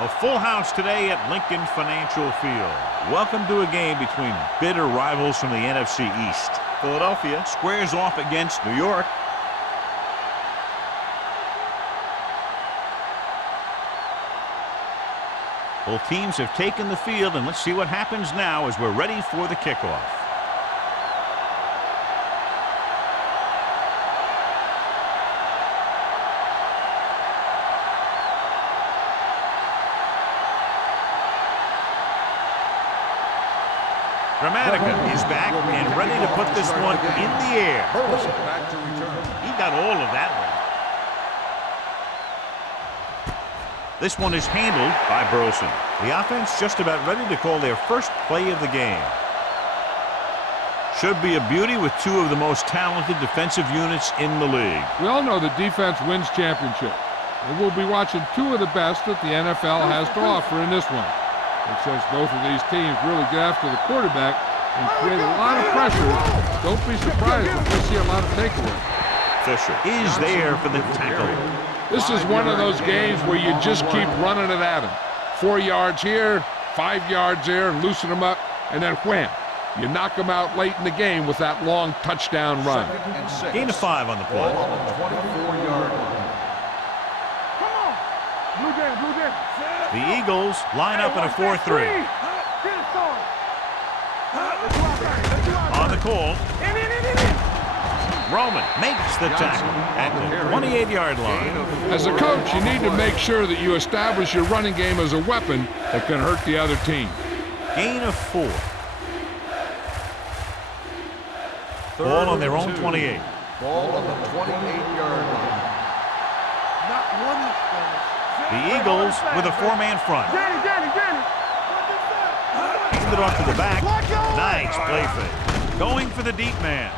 A full house today at Lincoln Financial Field. Welcome to a game between bitter rivals from the NFC East. Philadelphia squares off against New York. Both teams have taken the field, and let's see what happens now as we're ready for the kickoff. Dramatica is back and ready to put this one in the air. Back to return. He got all of that one. This one is handled by Burleson. The offense just about ready to call their first play of the game. Should be a beauty with two of the most talented defensive units in the league. We all know that defense wins championships. And we'll be watching two of the best that the NFL has to offer in this one. And since both of these teams really get after the quarterback and create a lot of pressure, don't be surprised if we see a lot of takeaways. Fisher is there for the tackle. This is one of those games where you just keep running it at him. 4 yards here, 5 yards there, and loosen them up, and then wham. You knock them out late in the game with that long touchdown run. Gain of 5 on the play. 24-yard line. The Eagles line up in a 4-3. On the call, Roman makes the tackle at the 28-yard line. As a coach, you need to make sure that you establish your running game as a weapon that can hurt the other team. Gain of 4. Ball on their own 28. Ball on the 28-yard line. The Eagles with a 4-man front. Hand it off to the back. Nice play fake. Going for the deep man.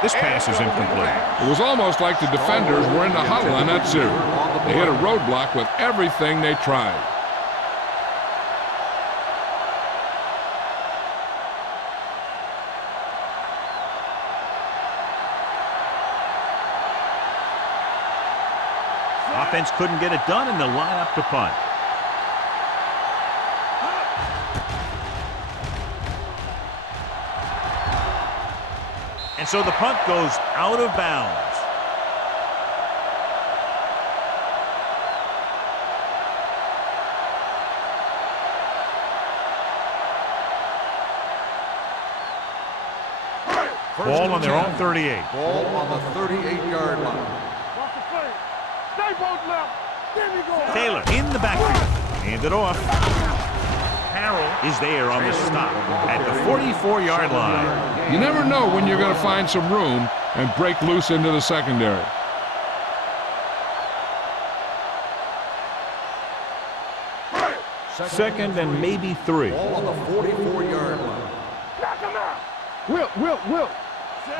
This pass is incomplete. It was almost like the defenders were in the huddle on that series. They hit a roadblock with everything they tried. Offense couldn't get it done, and they'll line up to punt. And so the punt goes out of bounds. Ball on their own 38. Ball on the 38-yard line. Taylor in the backfield. Hand it off. Harrell is there on the stop at the 44-yard line. You never know when you're going to find some room and break loose into the secondary. Second and maybe 3. Ball on the 44-yard line. Will.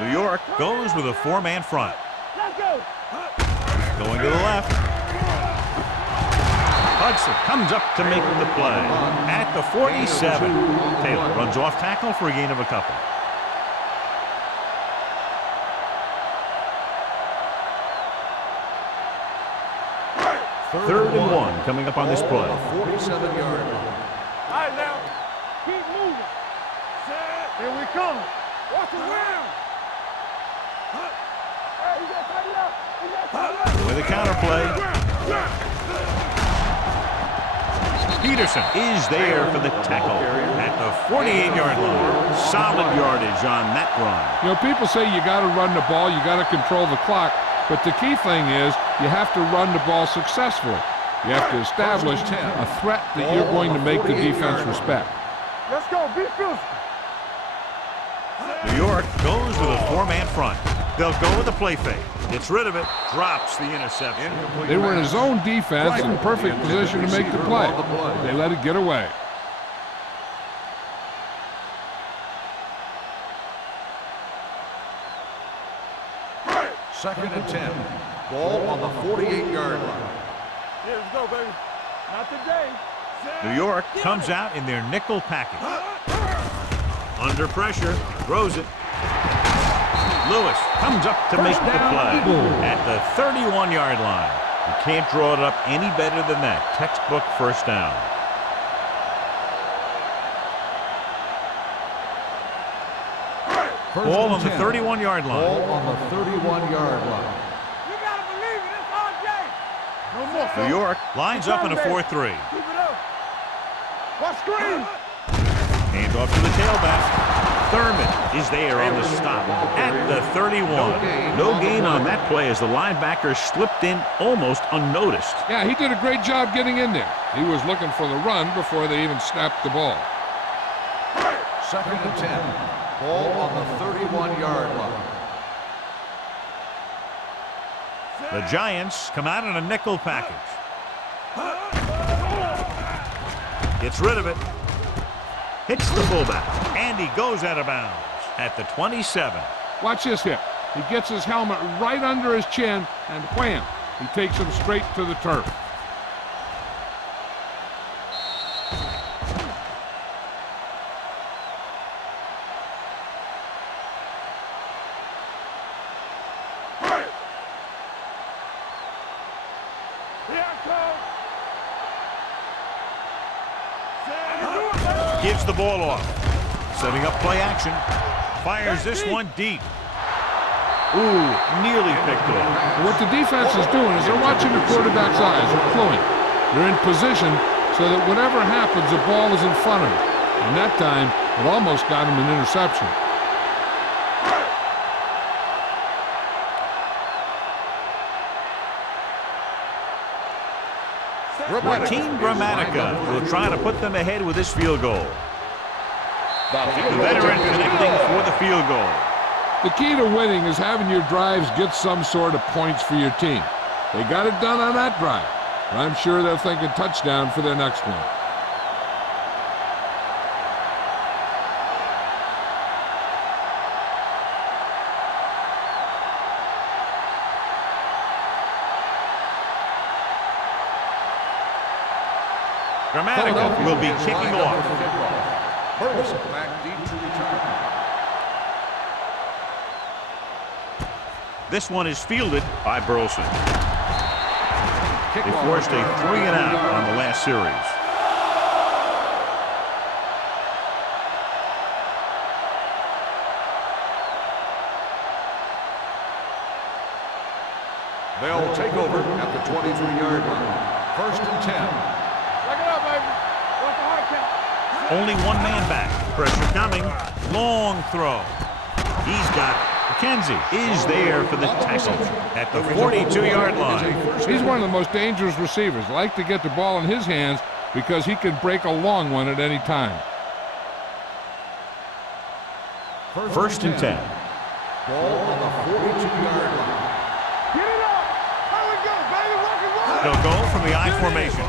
New York goes with a 4-man front. Going to the left. Hudson comes up to make the play at the 47. Taylor runs off tackle for a gain of a couple. Third and 1 coming up on this play. 47-yard line. All right, now, keep moving. Here we come. Watch it round. Hey, you got to tighten up. With a counter play. Peterson is there for the tackle at the 48-yard line. Solid yardage on that run. You know, people say you got to run the ball, you got to control the clock, but the key thing is you have to run the ball successfully. You have to establish a threat that you're going to make the defense respect. Let's go. Be physical. New York goes with a 4-man front. They'll go with a play fake. Gets rid of it. Drops the interception. They were in a zone defense in perfect position to make the play. They let it get away. Second and 10. Ball on the 48-yard line. Here we go, baby. Not today. New York comes out in their nickel package. Under pressure. Throws it. Lewis comes up to make the play at the 31-yard line. You can't draw it up any better than that. Textbook first down. Ball on the 31-yard line. Ball on the 31-yard line. You gotta believe it. It's our game. No more. New York lines up in a 4-3. Keep it up. Watch screen. Hand off to the tailback. Thurman is there on the stop at the 31. No gain on that play as the linebacker slipped in almost unnoticed. Yeah, he did a great job getting in there. He was looking for the run before they even snapped the ball. 2nd and 10. Ball on the 31-yard line. The Giants come out in a nickel package. Gets rid of it. Hits the fullback. And he goes out of bounds at the 27. Watch this hit. He gets his helmet right under his chin, and wham, he takes him straight to the turf. Gives the ball off. Setting up play action. Fires this one deep. Ooh, nearly picked off. What the defense is doing is they're watching the quarterback's eyes. They're cluing. They're in position so that whatever happens, the ball is in front of him. And that time, it almost got him an interception. Team Grammatica will try to put them ahead with this field goal. The veteran connecting for the field goal. The key to winning is having your drives get some sort of points for your team. They got it done on that drive, but I'm sure they're thinking touchdown for their next one. Grammatica will be kicking off. Burleson back deep to return. This one is fielded by Burleson. They forced a 3-and-out on the last series. They'll take over at the 23-yard line. 1st and 10. Only one man back. Pressure coming. Long throw. He's got it. McKenzie is there for the tackle at the 42-yard line. He's one of the most dangerous receivers. Like to get the ball in his hands because he can break a long one at any time. 1st and 10. Ball on the 42-yard line. Get it up. There we go, baby. Rock and roll. They'll go from the I formation.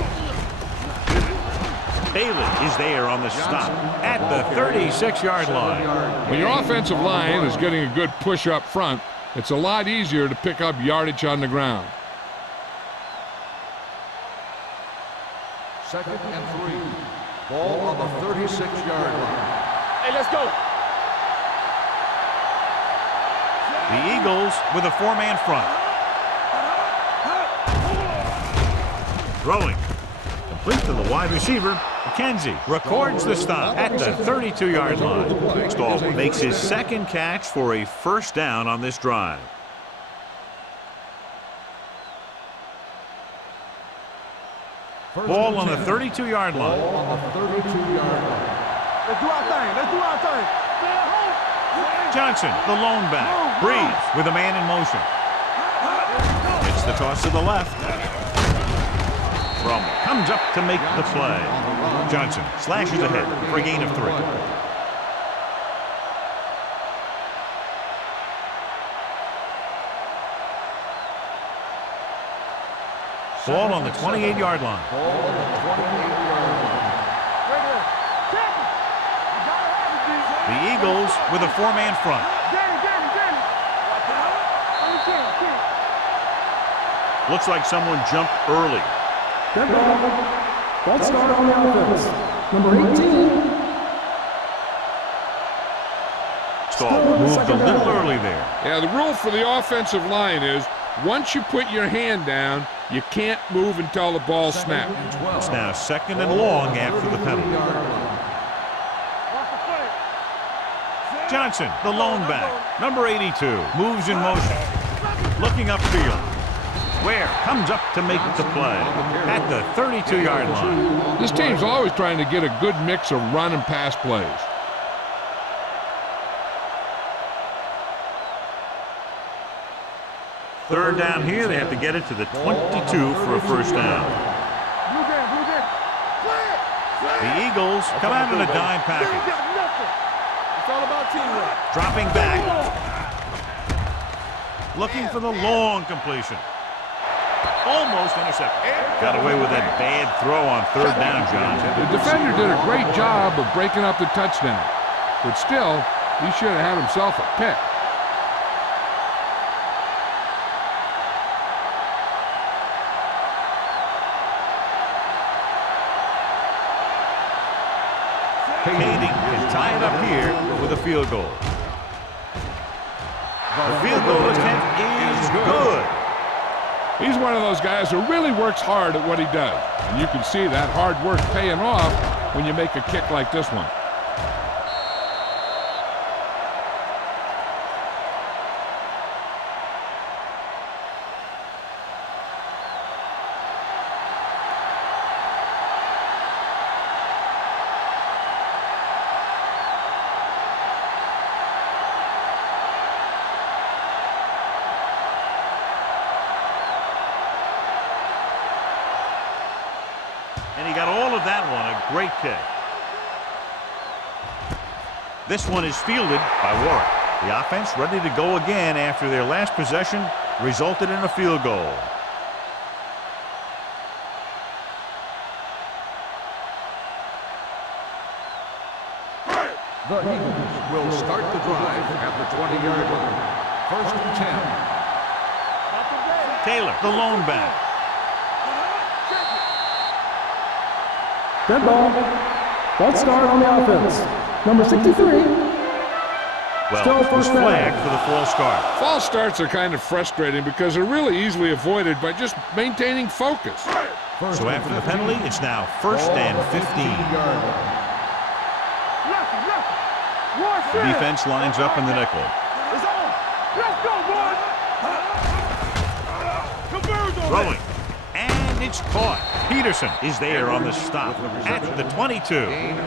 Bailey is there on the stop at the 36-yard line. When your offensive line is getting a good push up front, it's a lot easier to pick up yardage on the ground. 2nd and 3. Ball on the 36-yard line. Hey, let's go. The Eagles with a 4-man front. Throwing. Complete to the wide receiver. McKenzie records the stop at the 32-yard line. Stahl makes his second catch for a first down on this drive. Ball on the 32-yard line. Ball on the 32-yard line. Let's do our thing. Let's do our thing. Johnson, the lone back. Breeze with a man in motion. It's the toss to the left. Romo comes up to make the play. Johnson slashes ahead for a gain of 3. Ball on the 28-yard line. Ball on the 28-yard line. The Eagles with a 4-man front. Looks like someone jumped early. False start on the offense. Number 18. Stahl moved a little early there. Yeah, the rule for the offensive line is Once you put your hand down, you can't move until the ball snaps. It's now 2nd and long after the penalty. Johnson, the lone back, number 82, moves in motion, looking upfield. Ware comes up to make the play at the 32-yard line. This team's always trying to get a good mix of run and pass plays. Third down here, they have to get it to the 22 for a first down. The Eagles come out in a dime package. It's all about teamwork. Dropping back. Looking for the long completion. Almost intercepted. Got away with that bad throw on third down, John. The defender did a great job of breaking up the touchdown. But still, he should have had himself a pick. Kading can tie it up here with a field goal. The field goal attempt is good. He's one of those guys who really works hard at what he does. And you can see that hard work paying off when you make a kick like this one. And he got all of that one, a great kick. This one is fielded by Warwick. The offense ready to go again after their last possession resulted in a field goal. The Eagles will start the drive at the 20-yard line. 1st and 10. Taylor, the lone back. Dead ball. False start on the offense. Number 63. Well, Still it was first down. flagged for the false start. False starts are kind of frustrating because they're really easily avoided by just maintaining focus. So after the penalty, it's now 1st and 15. The defense lines up in the nickel. It's on. Let's go, boys. Converge on Throwing. And it's caught. Peterson is there on the stop at the 22.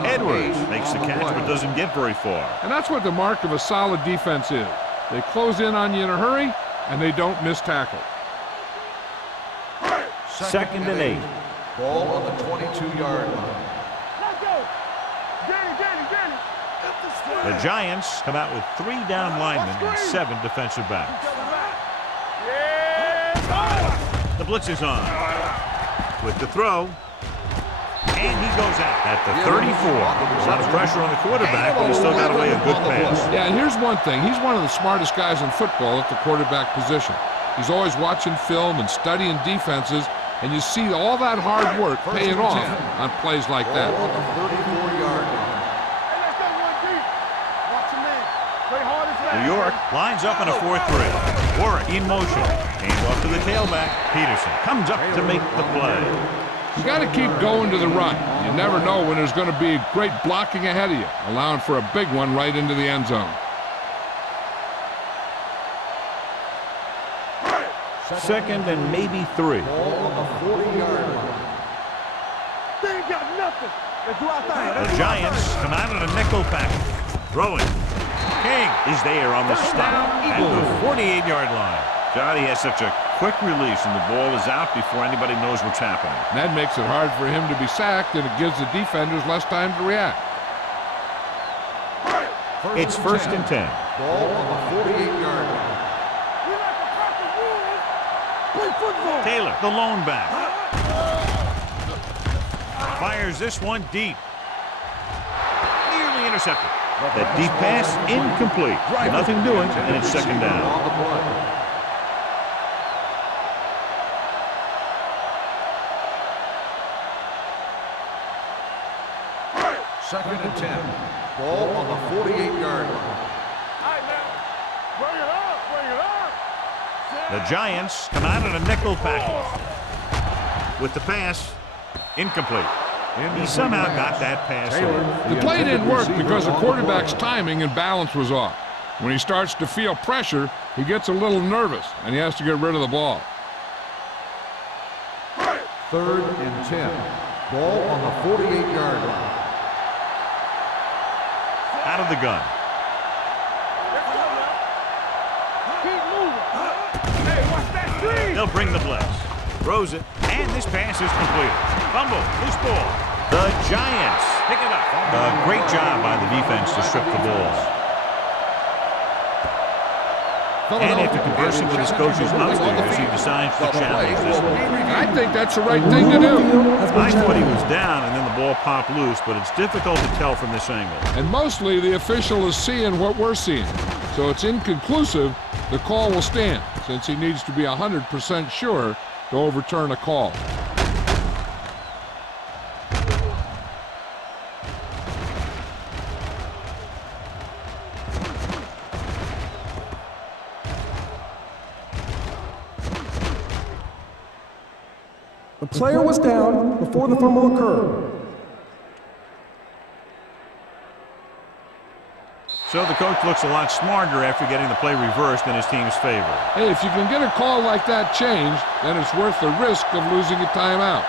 Edwards makes the catch but doesn't get very far. And that's what the mark of a solid defense is. They close in on you in a hurry, and they don't miss tackle. 2nd and 8. Ball on the 22-yard line. Let's go. Danny. The Giants come out with 3 down linemen and 7 defensive backs. The blitz is on. With the throw. And he goes out at the 34. A lot of pressure on the quarterback, but he still got away a good pass. Yeah, and here's one thing. He's one of the smartest guys in football at the quarterback position. He's always watching film and studying defenses, and you see all that hard work paying off on plays like that. Ball on the 34-yard line. Let's go, one deep. Watch your man. Play hard as that. New York lines up in a 4-3. Warwick in motion. Hands off to the tailback. Peterson comes up to make the play. You got to keep going to the run. You never know when there's going to be great blocking ahead of you, allowing for a big one right into the end zone. 2nd and maybe 3. Ball on the 40-yard line. They ain't got nothing. Let's do our thing. The Giants come out in a nickel package. Throwing. King is there on the stop at the 48-yard line. John, he has such a quick release, and the ball is out before anybody knows what's happening. And that makes it hard for him to be sacked, and it gives the defenders less time to react. It's 1st and 10. Ball on the 48-yard line. We like to crack the rules. Play football. Taylor, the lone back. Fires this one deep. Nearly intercepted. That deep pass incomplete. Nothing doing, and it's 2nd down. On the play. Second and 10. Ball on the 48-yard line. All right, man. Bring it up. The Giants come out in a nickel package. With the pass, incomplete. He somehow got that pass in. The play didn't work because the quarterback's timing and balance was off. When he starts to feel pressure, he gets a little nervous, and he has to get rid of the ball. 3rd and 10. Ball on the 48-yard line. Out of the gun. Keep moving. Hey, watch that screen. They'll bring the blitz. Throws it, and this pass is completed. Fumble, loose ball. The Giants pick it up. A great job by the defense to strip the ball. And after conversing with his coaches upstairs, he decides to challenge this one. I think that's the right thing to do. I thought he was down, and then the ball popped loose, but it's difficult to tell from this angle. And mostly the official is seeing what we're seeing. So it's inconclusive. The call will stand, since he needs to be 100% sure to overturn a call. The player was down before the fumble occurred. So the coach looks a lot smarter after getting the play reversed in his team's favor. Hey, if you can get a call like that changed, then it's worth the risk of losing a timeout.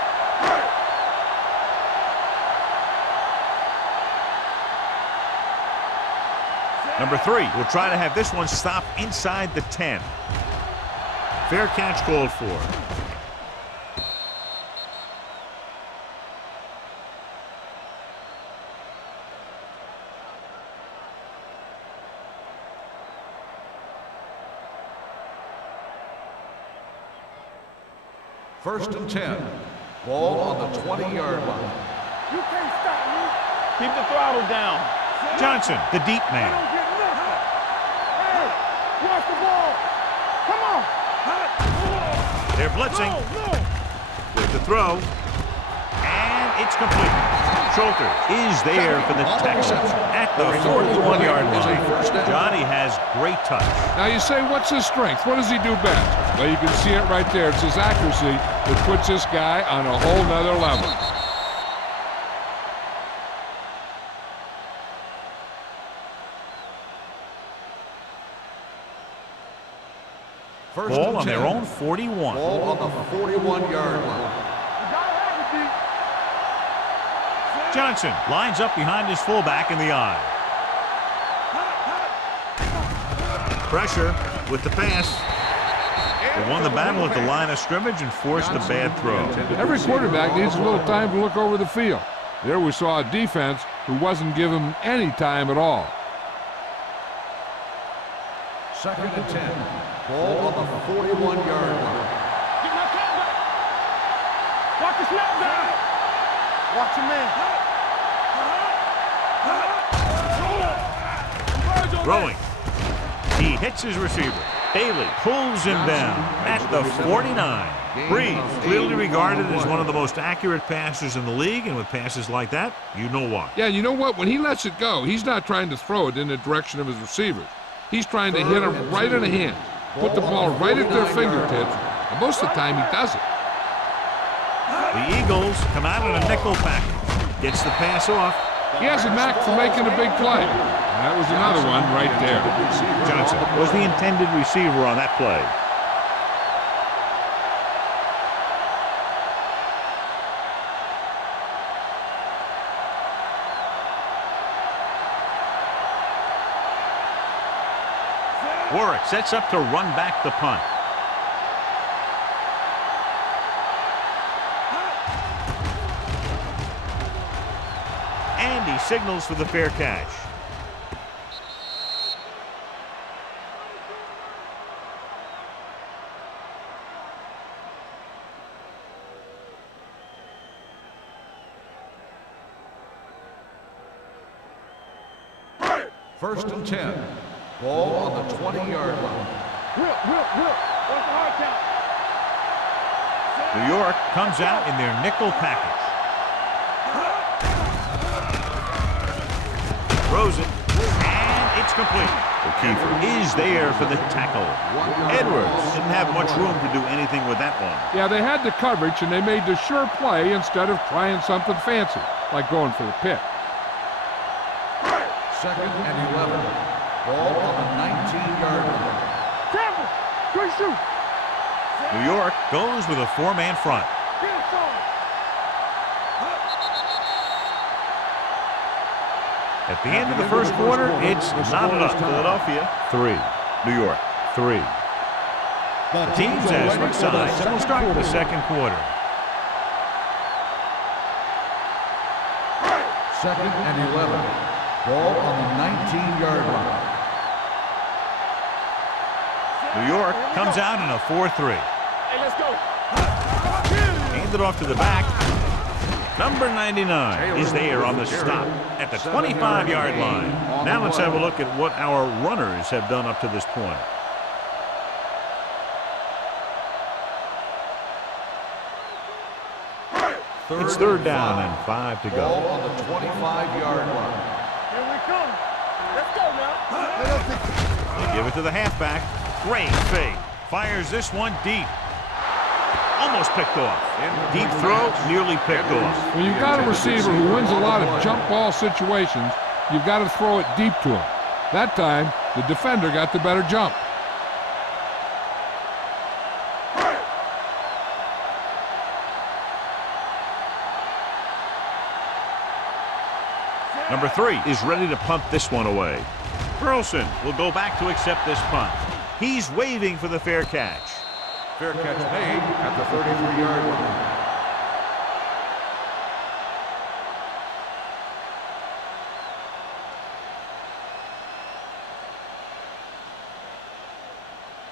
Number 3 will try to have this one stop inside the 10. Fair catch called for. First and 10. Ball on the 20-yard line. You can't stop me. Keep the throttle down. Johnson, the deep I man. don't get nothing. Hey, watch the ball. Come on. They're blitzing No. with the throw. And it's complete. Schulter is there for the Texans at the 41-yard line. Johnny has great touch. Now you say, what's his strength? What does he do best? Well, you can see it right there. It's his accuracy that puts this guy on a whole nother level. First Ball and on 10. their own 41. Ball on the 41-yard line. You gotta have it, D. Johnson lines up behind his fullback in the eye. Pressure with the pass. They won the battle at the line of scrimmage and forced a bad throw. Every quarterback needs a little time to look over the field. There we saw a defense who wasn't given any time at all. 2nd and 10. Ball on the 41-yard line. Get my cat back. Watch the snap down. Watch your man. Throwing. He hits his receiver. Bailey pulls him down at the 49. Breeze, clearly regarded as one of the most accurate passers in the league, and with passes like that, you know why. Yeah, you know what? When he lets it go, he's not trying to throw it in the direction of his receivers. He's trying to hit them right in the hands, put the ball right at their fingertips, and most of the time he does it. The Eagles come out in a nickel package. Gets the pass off. He has a knack for making a big play. And that was another one right there. Johnson was the intended receiver on that play. Warwick sets up to run back the punt. And he signals for the fair catch. First and 10. Ball on the 20-yard line. Whip. Watch the hard count. New York comes out in their nickel package. Throws it, and it's It's complete. The keeper is there for the tackle. Edwards didn't have much room to do anything with that one. Yeah, they had the coverage, and they made the sure play instead of trying something fancy, like going for the pick. 2nd and 11. Ball on the 19-yard line. Campbell, good shoot. New York goes with a 4-man front. Get it, Sean. At the end of the first quarter, it's knotted up. Philadelphia 3, New York 3. The teams as switch sides and will start the second quarter. 2nd and 11. Ball on the 19-yard line. New York comes out in a 4-3. Hey, let's go. Handed off to the back. Number 99 is there on the stop at the 25-yard line. Now let's have a look at what our runners have done up to this point. It's 3rd down and 5 to Ball go. on the 25-yard line. Here we come. Let's go now. They give it to the halfback. Great fake. Fires this one deep. Almost picked off. Deep throw, nearly picked off. When you've got a receiver who wins a lot of jump ball situations, you've got to throw it deep to him. That time, the defender got the better jump. Number 3 is ready to punt this one away. Burleson will go back to accept this punt. He's waving for the fair catch. Fair catch made at the 33-yard line.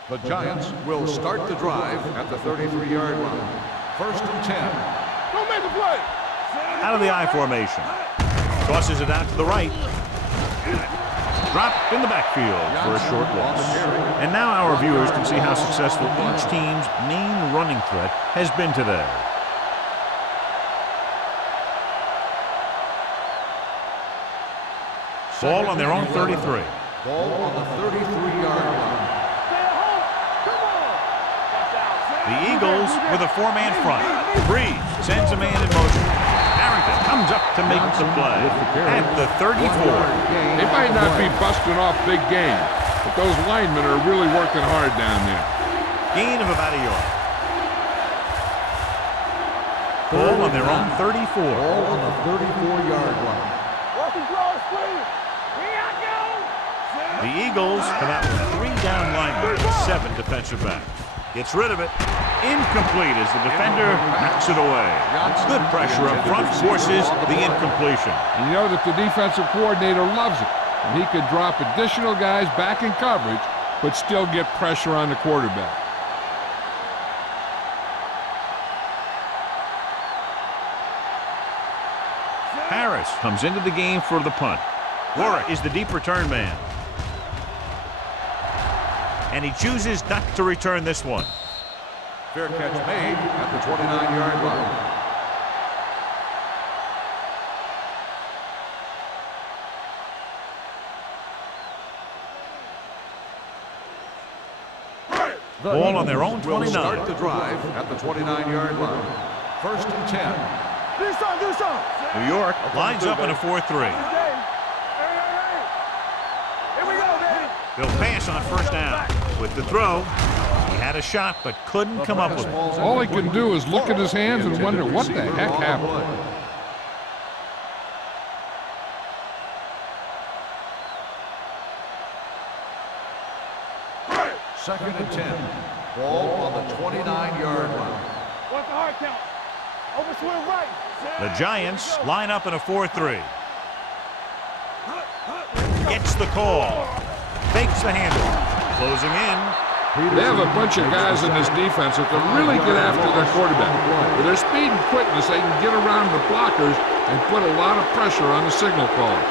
The Giants will start the drive at the 33-yard line. 1st and 10. Don't make a play. Out of the I formation. Tosses it out to the right. Dropped in the backfield for a short loss. And now our viewers can see how successful each team's main running threat has been today. Ball on their own 33. Ball on the 33-yard line. Stay at home. Come on. Watch out. The Eagles with a 4-man front. Breeze sends a man in motion. Harrington comes up to make the play at the 34. They might not be busting off big game, but those linemen are really working hard down there. Gain of about a yard. Ball on their own 34. Ball on the 34-yard line. Watch the draw screen. Here I go. The Eagles come out with a 3-down lineman and 7 defensive backs. Gets rid of it. Incomplete as the defender knocks it away. Good pressure up front forces the incompletion. And you know that the defensive coordinator loves it. And he could drop additional guys back in coverage, but still get pressure on the quarterback. Harris comes into the game for the punt. Warwick is the deep return man. And he chooses not to return this one. Fair catch made at the 29-yard line. Ball on their own Will 29. start the drive at the 29-yard line. 1st and 10. Do something. New York lines up in a 4-3. Hey. Here we go, baby. They'll pass on 1st down. With the throw, he had a shot but couldn't come up with it. All he can do is look at his hands and wonder what the heck happened. 2nd and 10. Ball on the 29-yard line. What's the hard count? Over swing right. The Giants line up in a 4-3. Gets the call. Fakes the handle. Closing in. They have a bunch of guys in this defense that can really get after their quarterback. With their speed and quickness, they can get around the blockers and put a lot of pressure on the signal caller.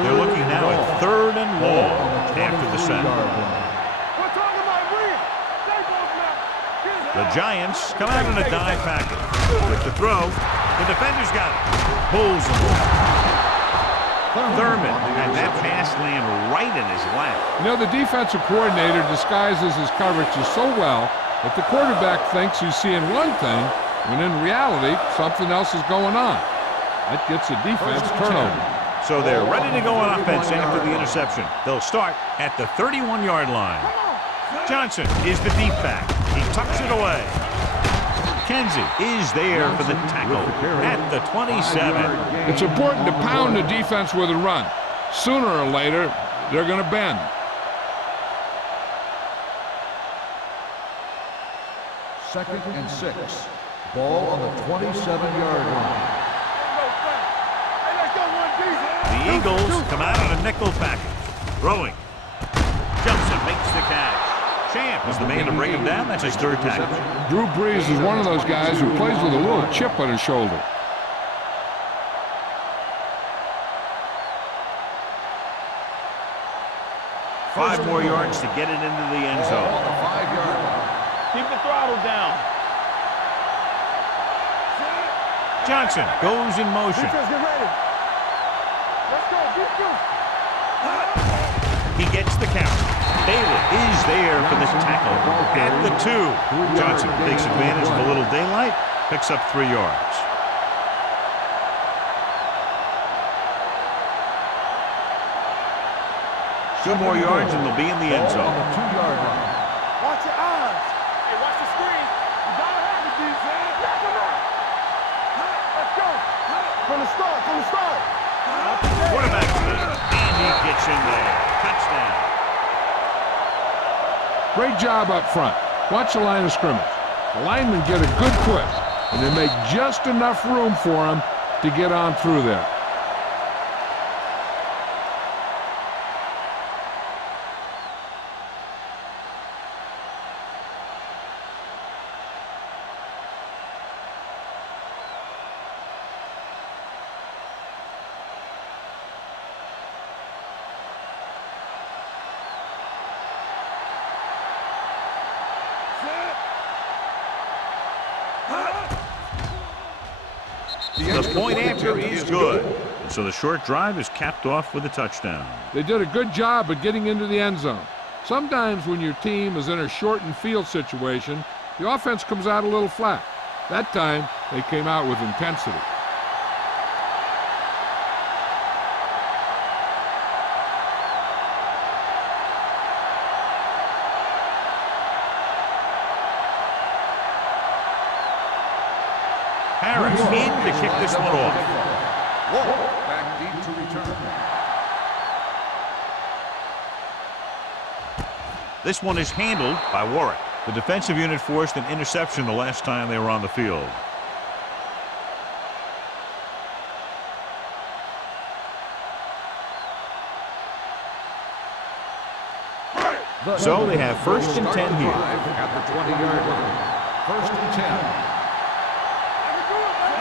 They're looking now at 3rd and long after the sack. We're talking about Reed. Stay close now. The Giants come out in a dime package. With the throw, The defender's got it. Pulls the ball. Thurman had that pass land right in his lap. You know, the defensive coordinator disguises his coverages so well that the quarterback thinks he's seeing one thing, when in reality, something else is going on. That gets a defense turnover. So they're ready to go on offense after the interception. They'll start at the 31-yard line. Johnson is the deep back. He tucks it away. Kenzie is there for the tackle at the 27. It's important to pound the defense with a run. Sooner or later, they're going to bend. Second and 6. Ball on the 27-yard line. The Eagles come out on a nickel package. Throwing. Johnson makes the catch. Champ is the man to bring him down. That's his third tackle. Drew Brees is one of those guys who plays with a little chip on his shoulder. Five more yards to get it into the end zone. On the 5-yard line. Keep the throttle down. Johnson goes in motion. Defense, get ready. Let's go. He gets the count. Bailey is there for the tackle at the 2. Johnson takes advantage of a little daylight, picks up 3 yards. Two more yards and they'll be in the end zone. On the 2-yard line. Watch your eyes. Hey, watch the screen. You gotta have it, defense. Back him up. Let's go. From the start. Quarterback sneak, and he gets in there. Touchdown. Great job up front. Watch the line of scrimmage. The linemen get a good push, and they make just enough room for him to get on through there. The point after is good. So the short drive is capped off with a touchdown. They did a good job at getting into the end zone. Sometimes when your team is in a shortened field situation, the offense comes out a little flat. That time, they came out with intensity. Harris in to kick this one off. Back deep to return. This one is handled by Warwick. The defensive unit forced an interception the last time they were on the field. So they have 1st and 10 here. At the 20-yard line. 1st and 10.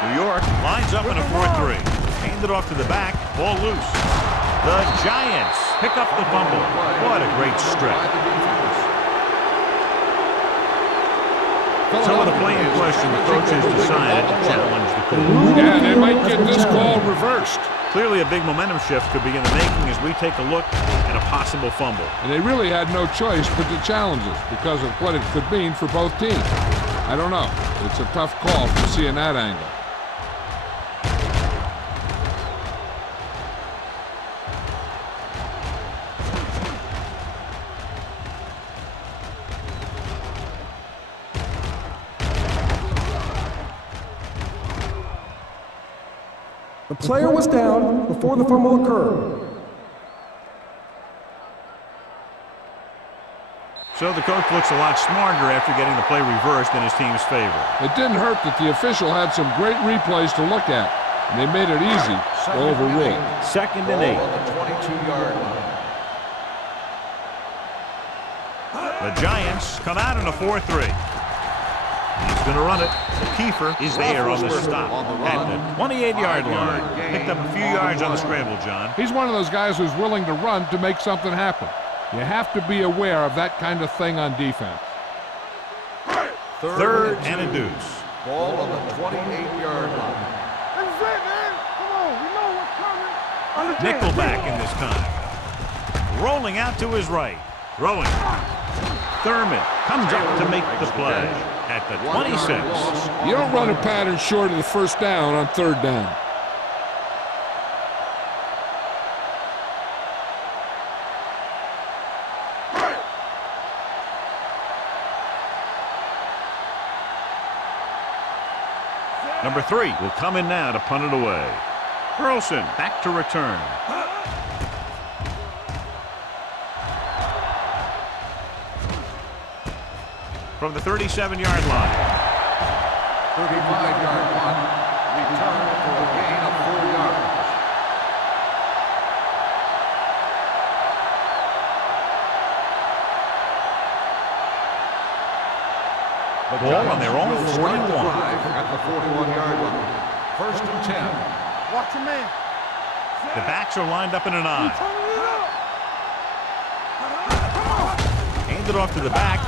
New York lines up in a 4-3. Handed off to the back. Ball loose. The Giants pick up the fumble. What a great strip. So with a play in question, the coaches decided to challenge the call. Yeah, they might get this call reversed. Clearly a big momentum shift could be in the making as we take a look at a possible fumble. And they really had no choice but to challenge it because of what it could mean for both teams. I don't know. It's a tough call from seeing that angle. The player was down before the fumble occurred. So the coach looks a lot smarter after getting the play reversed in his team's favor. It didn't hurt that the official had some great replays to look at, and they made it easy to overrule. 2nd and 8. On the 22-yard line. The Giants come out in a 4-3. He's going to run it. Kiefer is there on the stop at the 28-yard line. Picked up a few yards on the scramble, John. He's one of those guys who's willing to run to make something happen. You have to be aware of that kind of thing on defense. 3rd and a deuce. Ball on the 28-yard line. it, man. Come on, we know what's coming. Nickelback in this time. Rolling out to his right. Throwing. Thurman comes up to make the play at the 26. You don't run a pattern short of the first down on third down. Number 3 will come in now to punt it away. Burleson back to return. From the 37-yard line. 35-yard punt. Return for a gain of 4 yards. Ball on their own 41. At the 41-yard line. First and 10. Watch your man. The backs are lined up in an I. Turn it up. Handed off to the back.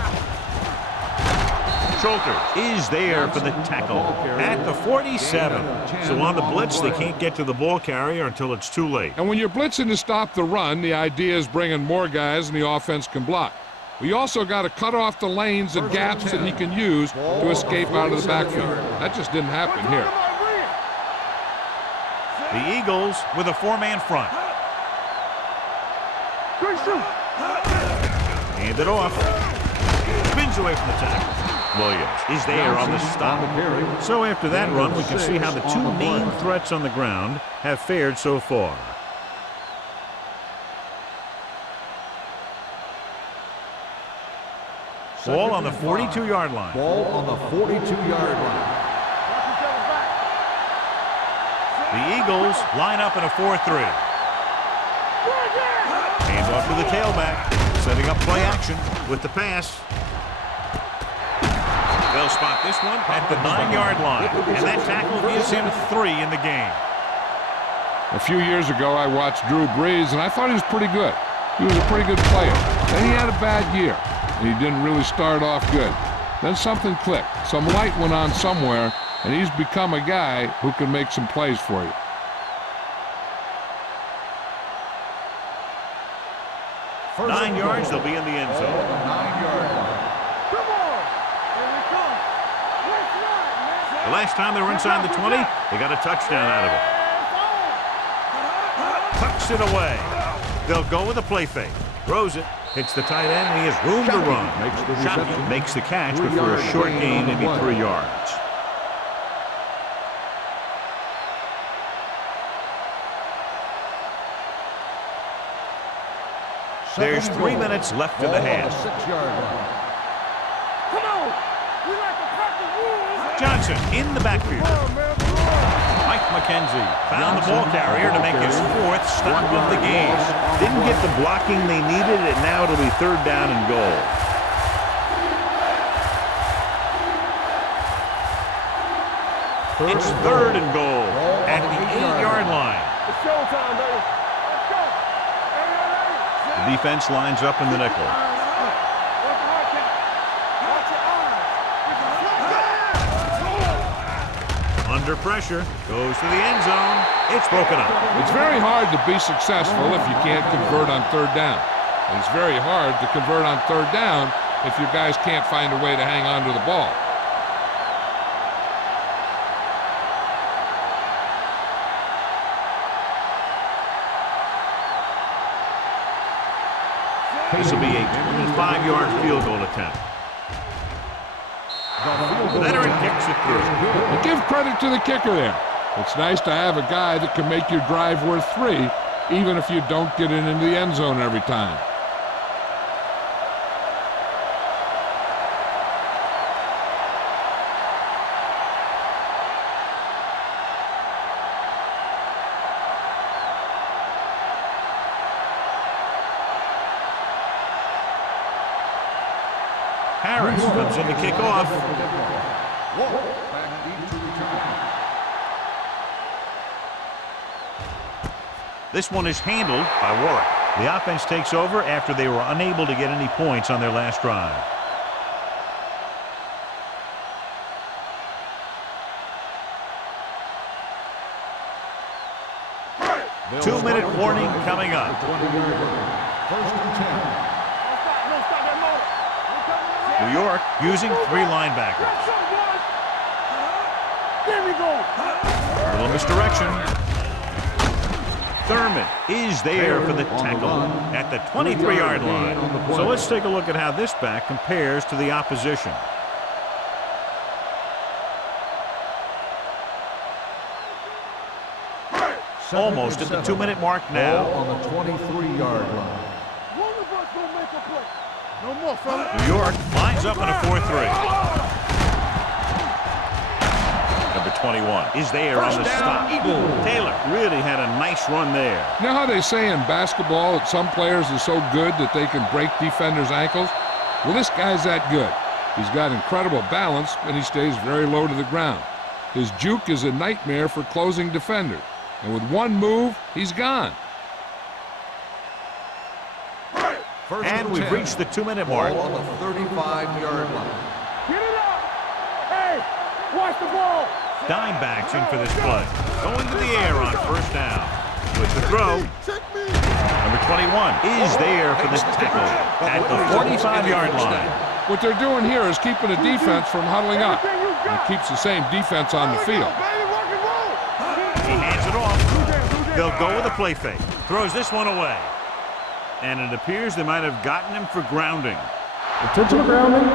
Schulter is there for the tackle at the 47. So on the blitz, they can't get to the ball carrier until it's too late. And when you're blitzing to stop the run, the idea is bringing more guys and the offense can block. We also got to cut off the lanes and gaps that he can use to escape out of the backfield. That just didn't happen here. The Eagles with a 4-man front. Hand it off. Spins away from the tackle. Williams is there on the stop. So after that run, we can see how the two main threats on the ground have fared so far. Ball on the 42-yard line. Ball on the 42-yard line. The Eagles line up in a 4-3. Hands off to the tailback, setting up play action with the pass. They'll spot this one at the 9-yard line, and that tackle gives him 3 in the game. A few years ago, I watched Drew Brees, and I thought he was pretty good. He was a pretty good player. Then he had a bad year, and he didn't really start off good. Then something clicked. Some light went on somewhere, and he's become a guy who can make some plays for you. First 9 yards, they'll be in the end zone. 9-yard line. Come on. Here we come. Let's ride, man. The last time they were inside the 20, they got a touchdown out of it. Tucks it away. They'll go with a play fake. Throws it. Hits the tight end, and he has room to run. Shockey makes the catch, but for a short gain, maybe 3 yards. There's 3 minutes left in the half. 6-yard line. Come on. We like to practice rules. Johnson in the backfield. Come on, man. Come on. Mike McKenzie found the ball carrier to make his 4th stop of the game. Didn't get the blocking they needed, and now it'll be 3rd down and goal. It's 3rd and goal at the 8-yard line. It's showtime, baby. Let's go. Hey, The defense lines up in the nickel. Watch your heart count. Watch your eyes. Under pressure, goes to the end zone. It's broken up. It's very hard to be successful if you can't convert on 3rd down. And it's very hard to convert on 3rd down if your guys can't find a way to hang on to the ball. This will be a 25-yard field goal attempt. Leonard kicks it through. And give credit to the kicker there. It's nice to have a guy that can make your drive worth 3, even if you don't get it into the end zone every time. Harris comes in to kick off. This one is handled by Warwick. The offense takes over after they were unable to get any points on their last drive. 2-minute warning coming up. 20-yard line. First and 10. No, stop that motor. New York using 3 linebackers. There we go. A little misdirection. Thurman is there for the tackle at the 23-yard line. So let's take a look at how this back compares to the opposition. Almost at the 2-minute mark now. Ball on the 23-yard line. One of us gonna make a play. No more, fella. New York lines up in a 4-3. Number 21 is there on the stop. Taylor really had a nice run there. You know how they say in basketball that some players are so good that they can break defenders' ankles? Well, this guy's that good. He's got incredible balance, and he stays very low to the ground. His juke is a nightmare for closing defenders. And with one move, he's gone. And we've reached the 2-minute mark. Ball on the 35-yard line. Get it up. Hey, watch the ball. Dime backs in for this play. Going to the air on first down. With the throw, number 21 is there for the tackle at the 45-yard line. What they're doing here is keeping the defense from huddling up. And it keeps the same defense on the field. He hands it off. They'll go with a play fake. Throws this one away. And it appears they might have gotten him for grounding. Intentional grounding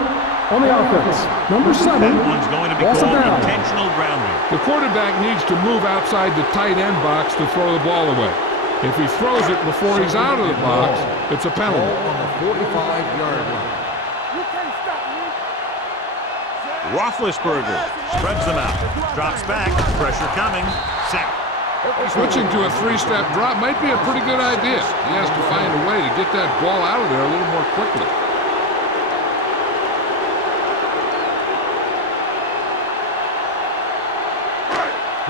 on the offense. Number 7. That one's going to be loss of called down. intentional grounding. The quarterback needs to move outside the tight end box to throw the ball away. If he throws it before he's out of the box, it's a penalty. Ball on the 45-yard line. You can't stop me. Roethlisberger spreads them out. Drops back. Pressure coming. Sack. Switching to a 3-step drop might be a pretty good idea. He has to find a way to get that ball out of there a little more quickly.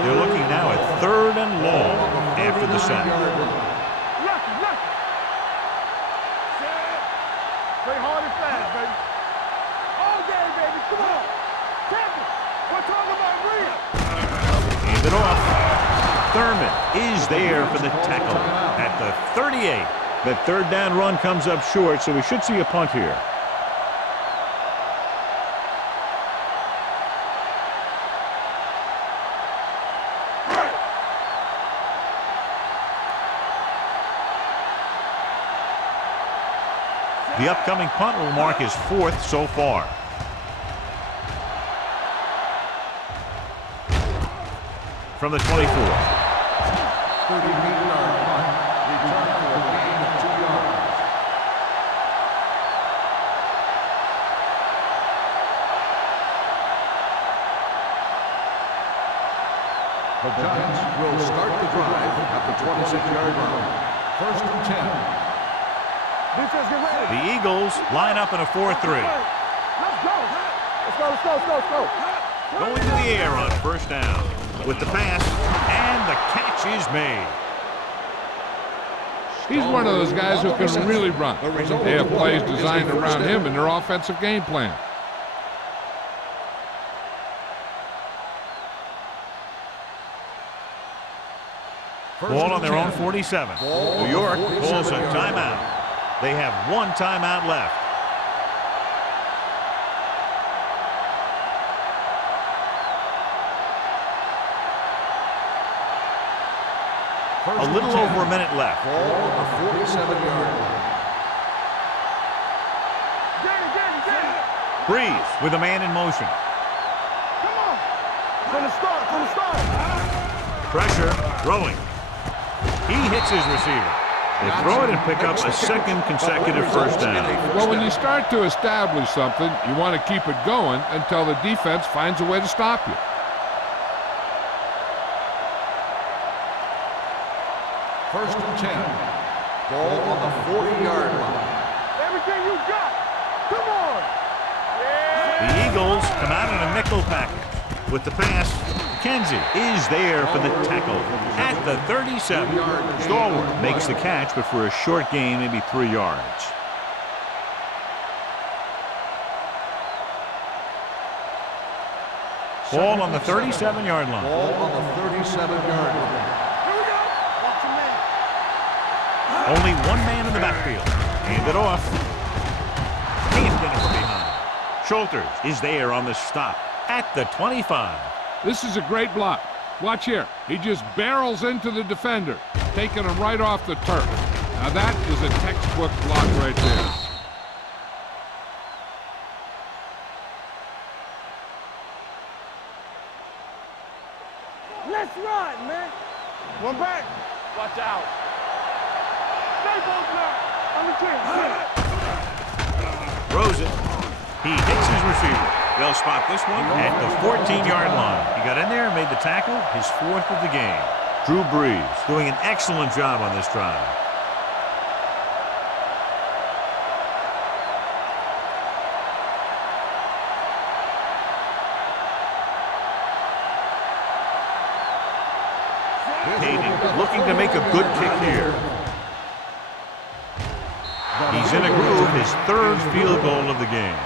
They're looking now at 3rd and long after the sack. Lucky. Play hard and fast, baby. All day, baby. Come on. Tackle. We're talking about real. Hand it off. Thurman is there for the tackle at the 38. That 3rd down run comes up short, so we should see a punt here. The upcoming punt will mark his 4th so far. From the 24. 38-yard punt. Return for a gain of 2 yards. The Giants will start the drive at the 26-yard line. First and 10. Defense, get ready. The Eagles line up in a 4-3. Let's go. Let's go. Going to the air on first down. With the pass, and the catch is made. He's one of those guys who can really run. They have plays designed around him in their offensive game plan. Ball on their own 47. New York calls a timeout. They have 1 timeout left. A little over a minute left. Ball on the 47-yard line. Breeze with a man in motion. Come on. From the start. Pressure, throwing. He hits his receiver. They throw it and pick up a 2nd consecutive first down. Well, when you start to establish something, you want to keep it going until the defense finds a way to stop you. First and 10. Ball on the 40-yard line. Everything you got. Come on. The Eagles come out in a nickel package. With the pass, Kenzie is there for the tackle at the 37. Stallworth makes the catch, but for a short gain, maybe 3 yards. Ball on the 37-yard line. Ball on the 37-yard line. Here we go. Watch your man. Only one man in the backfield. Hand it off. Can't get it from behind. Schulters is there on the stop at the 25. This is a great block. Watch here. He just barrels into the defender, taking him right off the turf. Now that is a textbook block right there. Let's run, man. One back. Watch out. Stay both now. On the team. Throws it. He hits his receiver. They'll spot this one at the 14-yard line. He got in there and made the tackle, his 4th of the game. Drew Brees doing an excellent job on this drive. Hayden looking to make a good kick here. He's in a groove, his 3rd field goal of the game.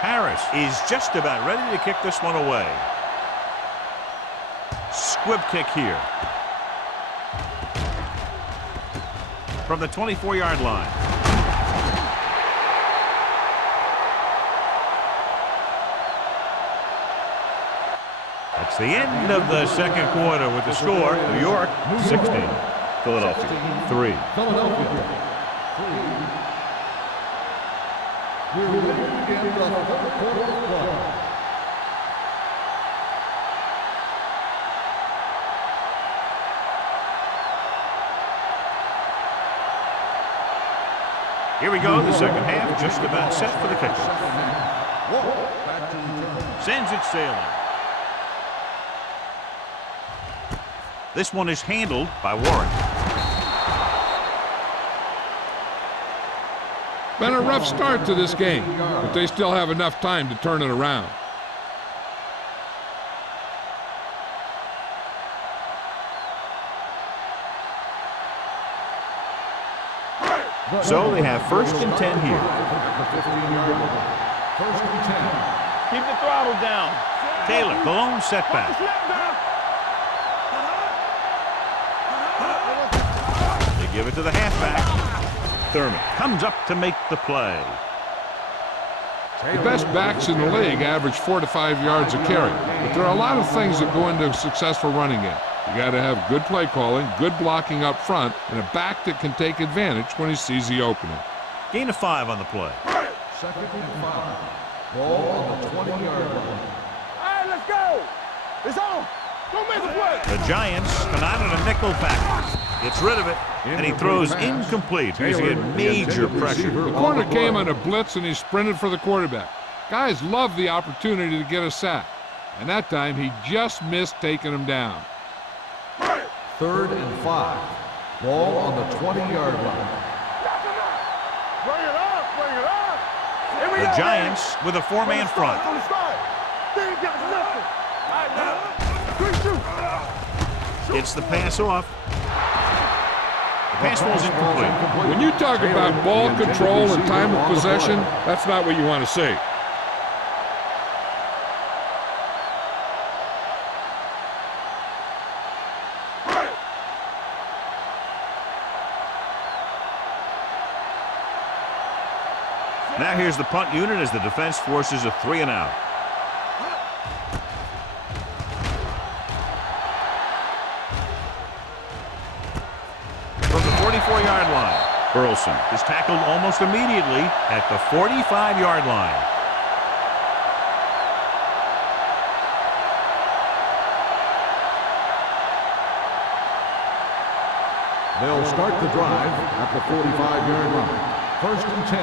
Harris is just about ready to kick this one away. Squib kick here. From the 24-yard line. That's the end of the second quarter with the score. New York 16. Philadelphia 3. Philadelphia 3. We're ready to begin the 4th quarter of play. Here we go, the second half, just about set for the kickoff. Sends it sailing. This one is handled by Warren. Been a rough start to this game, but they still have enough time to turn it around. So they have 1st and 10 here. First and 10. Keep the throttle down. Taylor, the lone setback. They give it to the halfback. Thurman comes up to make the play. The best backs in the league average 4 to 5 yards a carry, but there are a lot of things that go into a successful running game. You got to have good play calling, good blocking up front, and a back that can take advantage when he sees the opening. Gain of 5 on the play. 2nd and 5. Ball on the 20-yard line. All right, let's go. It's on. Don't make the play. The Giants come out in a nickel package. Gets rid of it, and he throws incomplete because he had major pressure. The corner came on a blitz, and he sprinted for the quarterback. Guys love the opportunity to get a sack, and that time he just missed taking him down. 3rd and 5. Ball on the 20-yard line. Bring it up. Bring it up. Here we The go, Giants with a 4-man front. On the start. They ain't got nothing. All right, now. 3-2. It's the pass off. The pass falls incomplete. When you talk about ball control and time of possession, that's not what you want to see. Now here's the punt unit as the defense forces a 3 and out. From the 44-yard line, Burleson is tackled almost immediately at the 45-yard line. They'll start the drive at the 45-yard line. 1st and 10.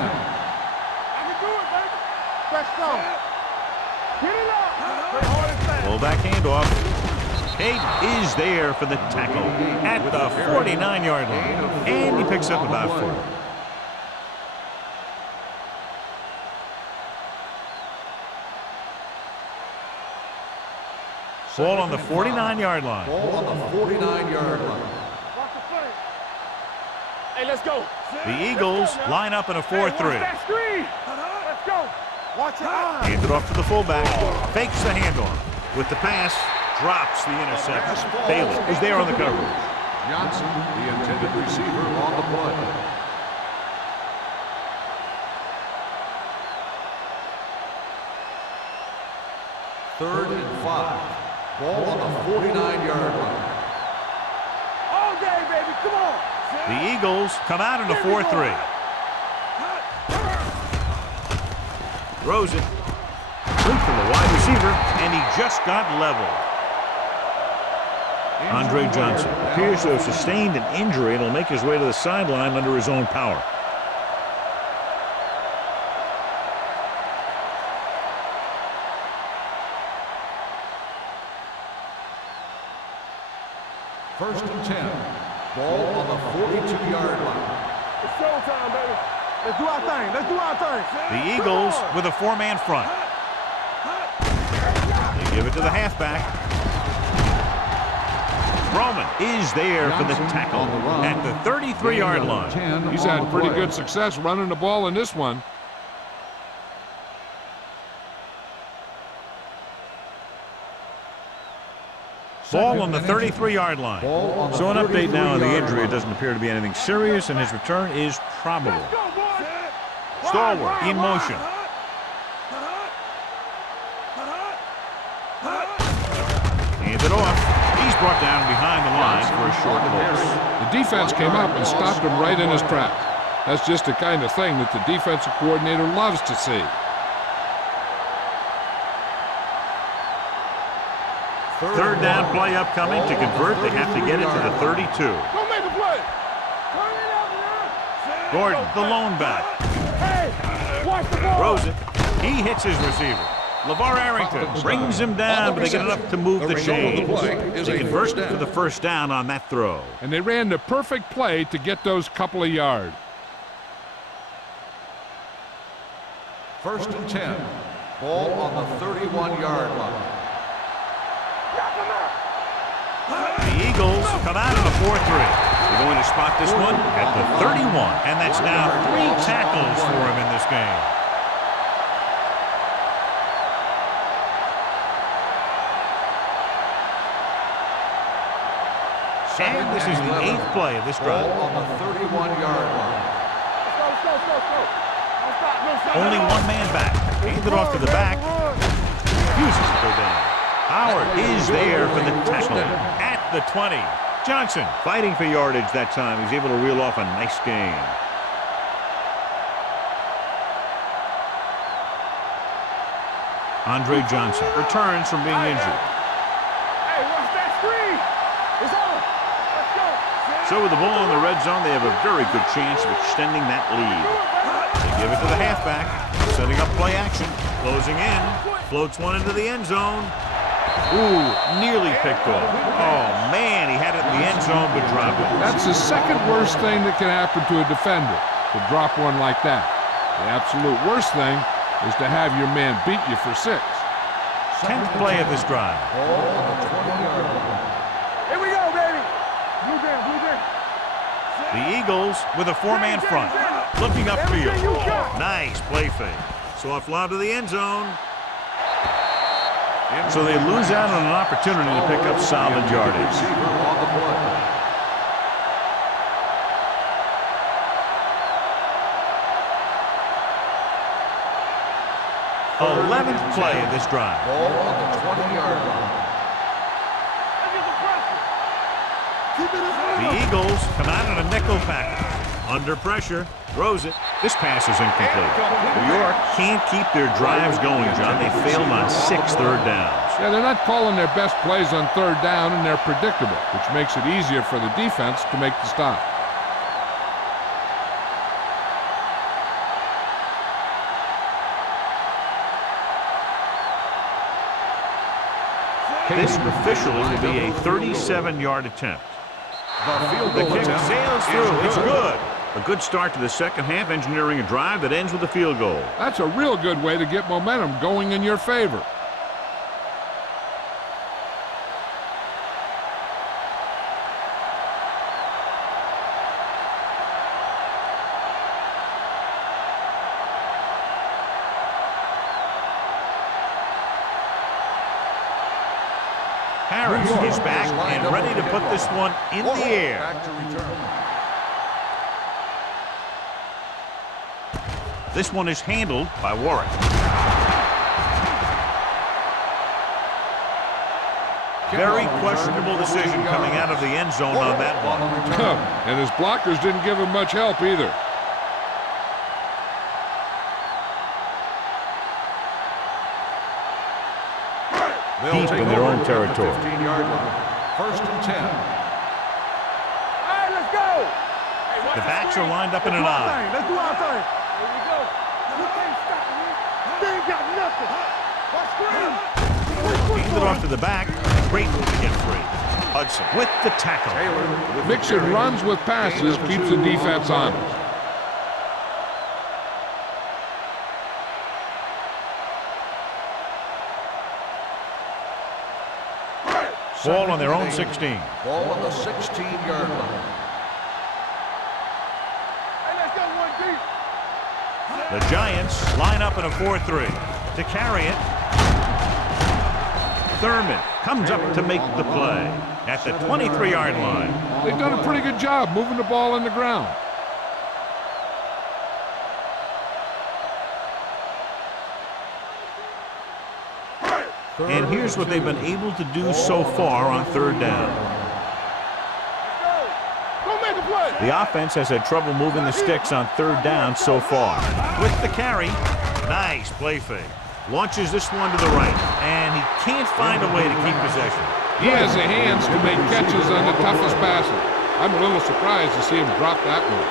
I can do it, baby. Let's go. Get it up. Play hard and fast. Fullback handoff. Hayden is there for the tackle at the 49-yard line. And he picks up about 4. Ball on the 49-yard line. Ball on the 49-yard line. Watch the flank. Hey, let's go. The Eagles line up in a 4-3. Hey, watch that screen. Let's go. Watch your eyes. Hands it off to the fullback. Fakes the handoff. With the pass, drops the interception. Bailey is there on the coverage. Johnson, the intended receiver, on the play. Third and 5. Ball on the 49-yard line. All day, baby. Come on. The Eagles come out in a 4-3. Throws it. Complete to the wide receiver, and he just got leveled. Andre Johnson appears to have sustained an injury and will make his way to the sideline under his own power. First and 10. Ball on the 42-yard line. It's showtime, baby. Let's do our thing. Let's do our thing. The Eagles with a 4-man front. They give it to the halfback. Roman is there for the tackle at the 33-yard line. He's had pretty good success running the ball in this one. Ball on the 33-yard line. So an update now on the injury. It doesn't appear to be anything serious, and his return is probable. Stallworth in motion. Hands it off. He's brought down behind the line for a short loss. The defense came up and stopped him right in his tracks. That's just the kind of thing that the defensive coordinator loves to see. Third down play upcoming. To convert, they have to get it to the 32. Go make a play. Turn it up now. Gordon, the lone back. Hey, watch the ball. Throws it. He hits his receiver. LeVar Arrington brings him down, but they get enough to move the chains. They convert for the first down on that throw. And they ran the perfect play to get those couple of yards. First and 10. Ball on the 31-yard line. The Eagles come out in a 4-3. They're going to spot this one at the 31, and that's now 3 tackles for him in this game. And this is the 8th play of this drive. Ball on the 31-yard line. Only one man back. Hand it off to the back. Refuses to go down. Howard is there for the tackle at the 20. Johnson fighting for yardage that time. He's able to reel off a nice gain. Andre Johnson returns from being injured. Hey, watch that screen. It's on. Let's go. So with the ball in the red zone, they have a very good chance of extending that lead. They give it to the halfback, setting up play action, closing in, floats one into the end zone. Ooh, nearly picked off. Oh, man, he had it in the end zone, but dropped it. That's the second worst thing that can happen to a defender, to drop one like that. The absolute worst thing is to have your man beat you for 6. 10th play of this drive. Ball on the 20-yard line. Here we go, baby. Blue down, blue down. The Eagles with a 4-man front, looking upfield. Nice play fake. Soft lob to the end zone. So they lose out on an opportunity to pick up solid yardage. Receiver on the play. The 11th play of this drive. Ball on the 20-yard line. The Eagles come out in a nickel package. Under pressure, throws it. This pass is incomplete. New York can't keep their drives going, John. They failed on 6 third downs. Yeah, they're not calling their best plays on third down, and they're predictable, which makes it easier for the defense to make the stop. This officially will be a 37-yard attempt. The kick sails through. It's good. A good start to the second half, engineering a drive that ends with a field goal. That's a real good way to get momentum going in your favor. Harris is back and ready to put this one in the air. Back to return. This one is handled by Warwick. Very questionable decision coming out of the end zone on that one. And his blockers didn't give him much help either. Deep in their own territory. 15-yard line. First and 10. All right, let's go. The backs are lined up in an eye. Let's do our thing. Here we go. You can't stop me. They ain't got nothing. Watch screen. Hand it off to the back. Great move to get free. Hudson with the tackle. Mixing runs with passes keeps the defense honest. Ball on their own 16. Ball on the 16-yard line. Hey, let's go one deep. The Giants line up in a 4-3. To carry it, Thurman comes up to make the play at the 23-yard line. They've done a pretty good job moving the ball in the ground. And here's what they've been able to do so far on third down. Go make a play. The offense has had trouble moving the sticks on third down so far. With the carry, nice play fake. Launches this one to the right, and he can't find a way to keep possession. He has the hands to make catches on the toughest passes. I'm a little surprised to see him drop that one.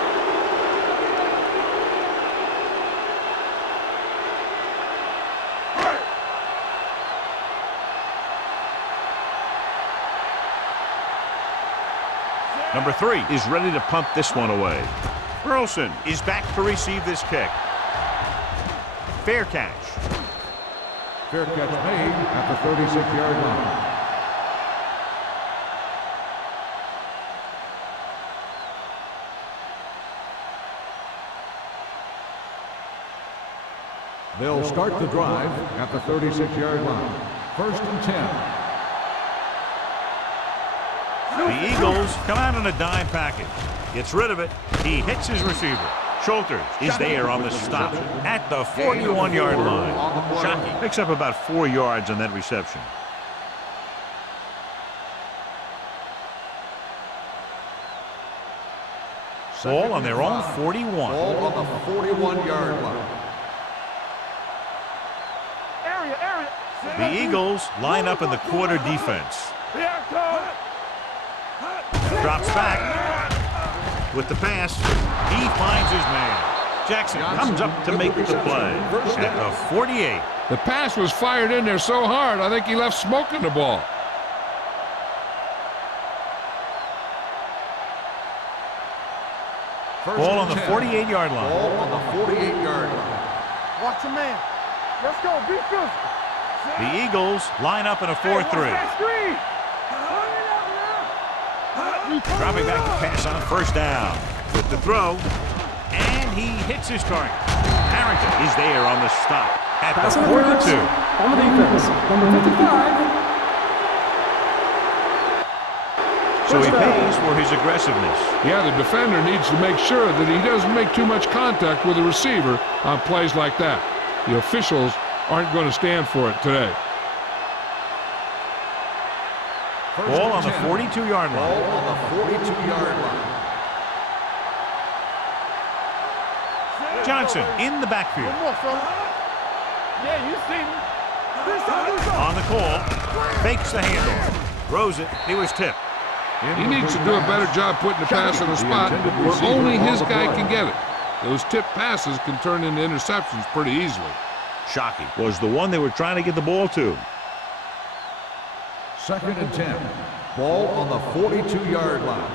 Number 3 is ready to punt this one away. Burleson is back to receive this kick. Fair catch. Fair catch made at the 36-yard line. They'll start the drive at the 36-yard line. First and 10. The Eagles come out in a dime package. Gets rid of it. He hits his receiver. Schulters is there on the stop at the 41-yard line. Shockey picks up about 4 yards on that reception. Ball on their own 41. Ball on the 41-yard line. Area. The Eagles line up in the quarter defense. Here it comes. Drops back with the pass. He finds his man. Jackson comes up to make the play at the 48. The pass was fired in there so hard, I think he left smoke in the ball. Ball on the 48-yard line. Ball on the 48-yard line. Watch your man. Let's go. Be physical. The Eagles line up in a 4-3. Screen. Dropping back to pass on first down. With the throw, and he hits his target. Harrington is there on the stop at Pass the interference 42. on the defense. Number 55. So he pays for his aggressiveness. Yeah, the defender needs to make sure that he doesn't make too much contact with the receiver on plays like that. The officials aren't going to stand for it today. Ball on the 42-yard Ball line. on the 42-yard line. Johnson in the backfield. One more, fella. Yeah, you see me. On the call, fakes the handoff. Throws it. He was tipped. He needs to do a better job putting the pass in a spot where only his guy can get it. Those tip passes can turn into interceptions pretty easily. Shockey was the one they were trying to get the ball to. Second and 10. Ball on the 42-yard line.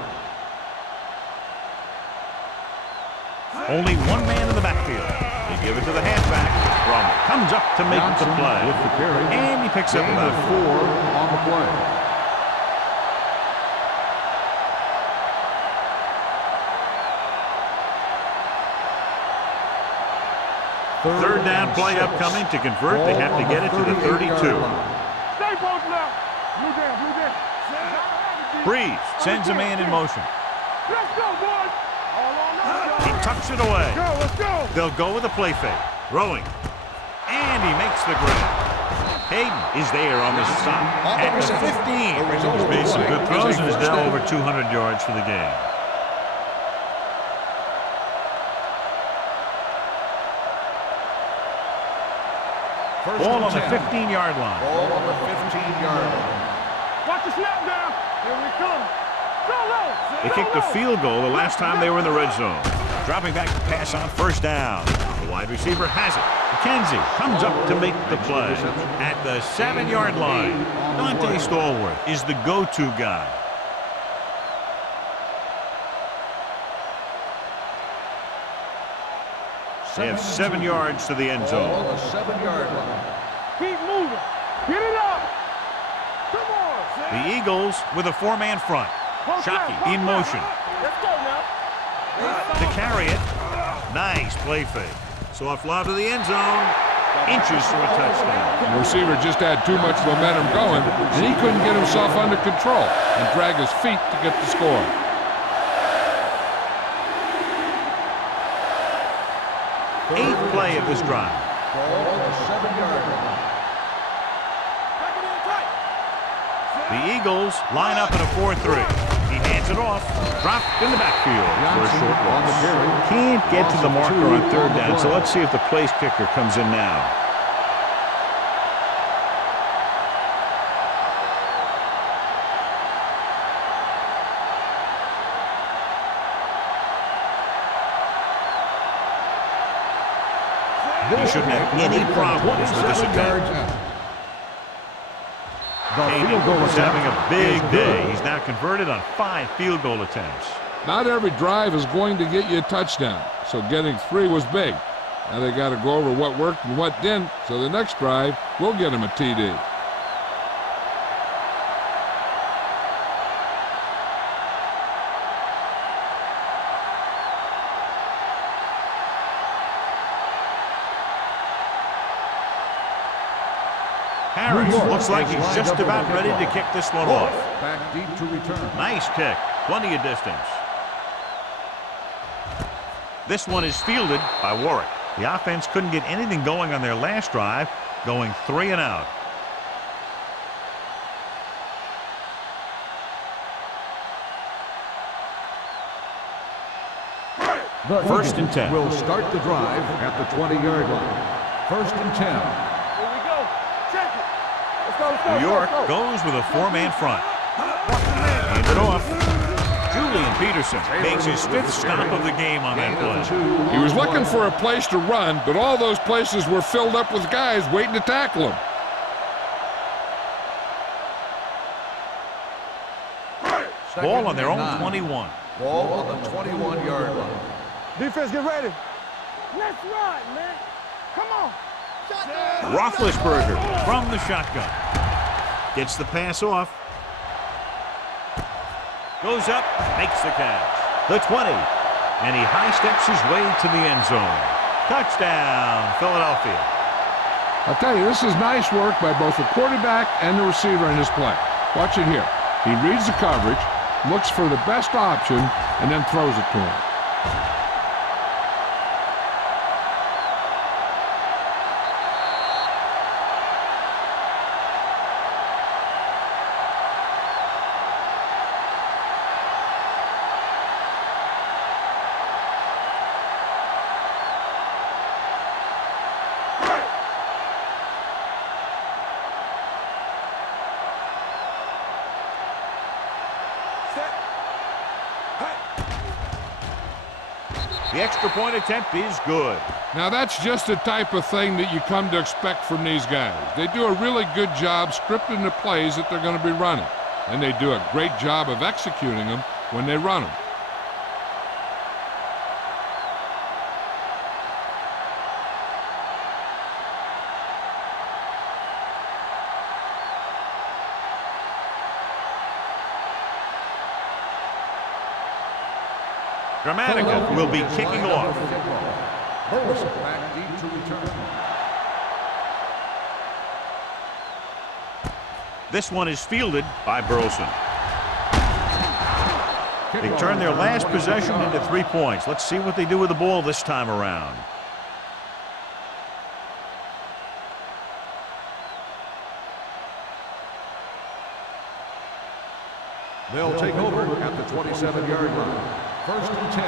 Only one man in the backfield. They give it to the halfback. Rum comes up to make the play. With the carry. And he picks up Gain about of 4. 4 on the play. Third down play upcoming. To convert, they have to get it to the 32. Stay both left. Blue down. Breeze sends a man in motion. Let's go, boys. All on us. He tucks it away. Let's go. They'll go with a play fake. Throwing. And he makes the grab. Hayden is there on the stop at the 15. He's made some good throws and is now over 200 yards for the game. Ball on the 15-yard line. Ball on the 15-yard line. Watch the snap down. Here we come. Go low. They kicked a field goal the last time they were in the red zone. Dropping back to pass on first down. The wide receiver has it. McKenzie comes up to make the play. At the 7-yard line, Dante Stallworth is the go-to guy. They have 7 yards to the end Ball on zone. the 7-yard line. Keep moving. Get it up. Come on. The Eagles with a 4-man front. Shockey in motion. Let's go now. To carry it. Nice play fake. Soft lob to the end zone. Inches from a touchdown. The receiver just had too much momentum going, and he couldn't get himself under control and drag his feet to get the score. Eighth play of this drive. Ball on the 7-yard line. The Eagles line up in a 4-3. He hands it off. Dropped in the backfield for a short loss. Can't get to the marker on third down, so let's see if the place kicker comes in now. He shouldn't have any problems with this attempt. He's having a big day. He's now converted on 5 field goal attempts. Not every drive is going to get you a touchdown, so getting 3 was big. Now they got to go over what worked and what didn't, so the next drive will get him a TD. Harris looks like he's just about ready to kick this one off. Back deep to return. Nice kick. Plenty of distance. This one is fielded by Warwick. The offense couldn't get anything going on their last drive, going 3 and out. First and 10. Will start the drive at the 20-yard line. First and 10. Here we go. Check it. Let's go. New York goes with a 4-man front. Hand it off. Julian Peterson makes his 5th stop of the game on that play. He was looking for a place to run, but all those places were filled up with guys waiting to tackle him. Ball on their own 21. Ball on the 21-yard line. Defense, get ready. Let's run, man. Come on. Roethlisberger from the shotgun. Gets the pass off. Goes up, makes the catch. The 20. And he high steps his way to the end zone. Touchdown, Philadelphia. I'll tell you, this is nice work by both the quarterback and the receiver in this play. Watch it here. He reads the coverage, looks for the best option, and then throws it to him. The extra point attempt is good. Now that's just the type of thing that you come to expect from these guys. They do a really good job scripting the plays that they're going to be running, and they do a great job of executing them when they run them. Dramatica will be kicking off. Back deep to return. This one is fielded by Burleson. They turn their last possession into 3 points. Let's see what they do with the ball this time around. They'll take over at the 27-yard line. First and 10.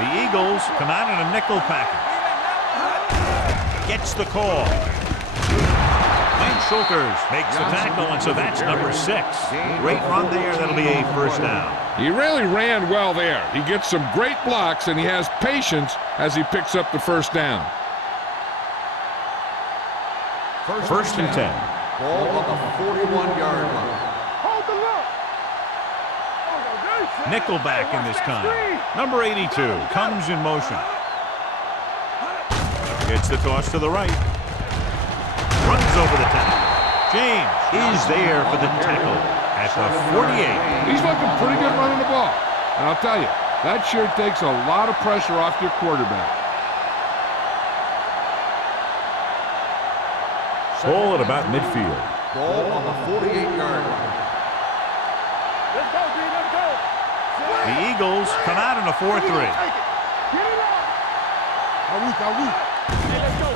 The Eagles come out in a nickel package. Gets the call. Lance Schulters makes the tackle, and so that's number 6. Great run there. That'll be a first down. He really ran well there. He gets some great blocks, and he has patience as he picks up the first down. First and 10. Ball on the 41-yard line. Hold the look. Nickelback in this time. Number 82 comes in motion. Gets the toss to the right. Runs over the tackle. James is there for the tackle at the 48. He's looking pretty good running the ball. And I'll tell you, that sure takes a lot of pressure off your quarterback. Ball at about midfield. Ball on the 48-yard line. Let's go, D. Let's go. The Eagles come out in a 4-3. Get it up. Hey, let's go.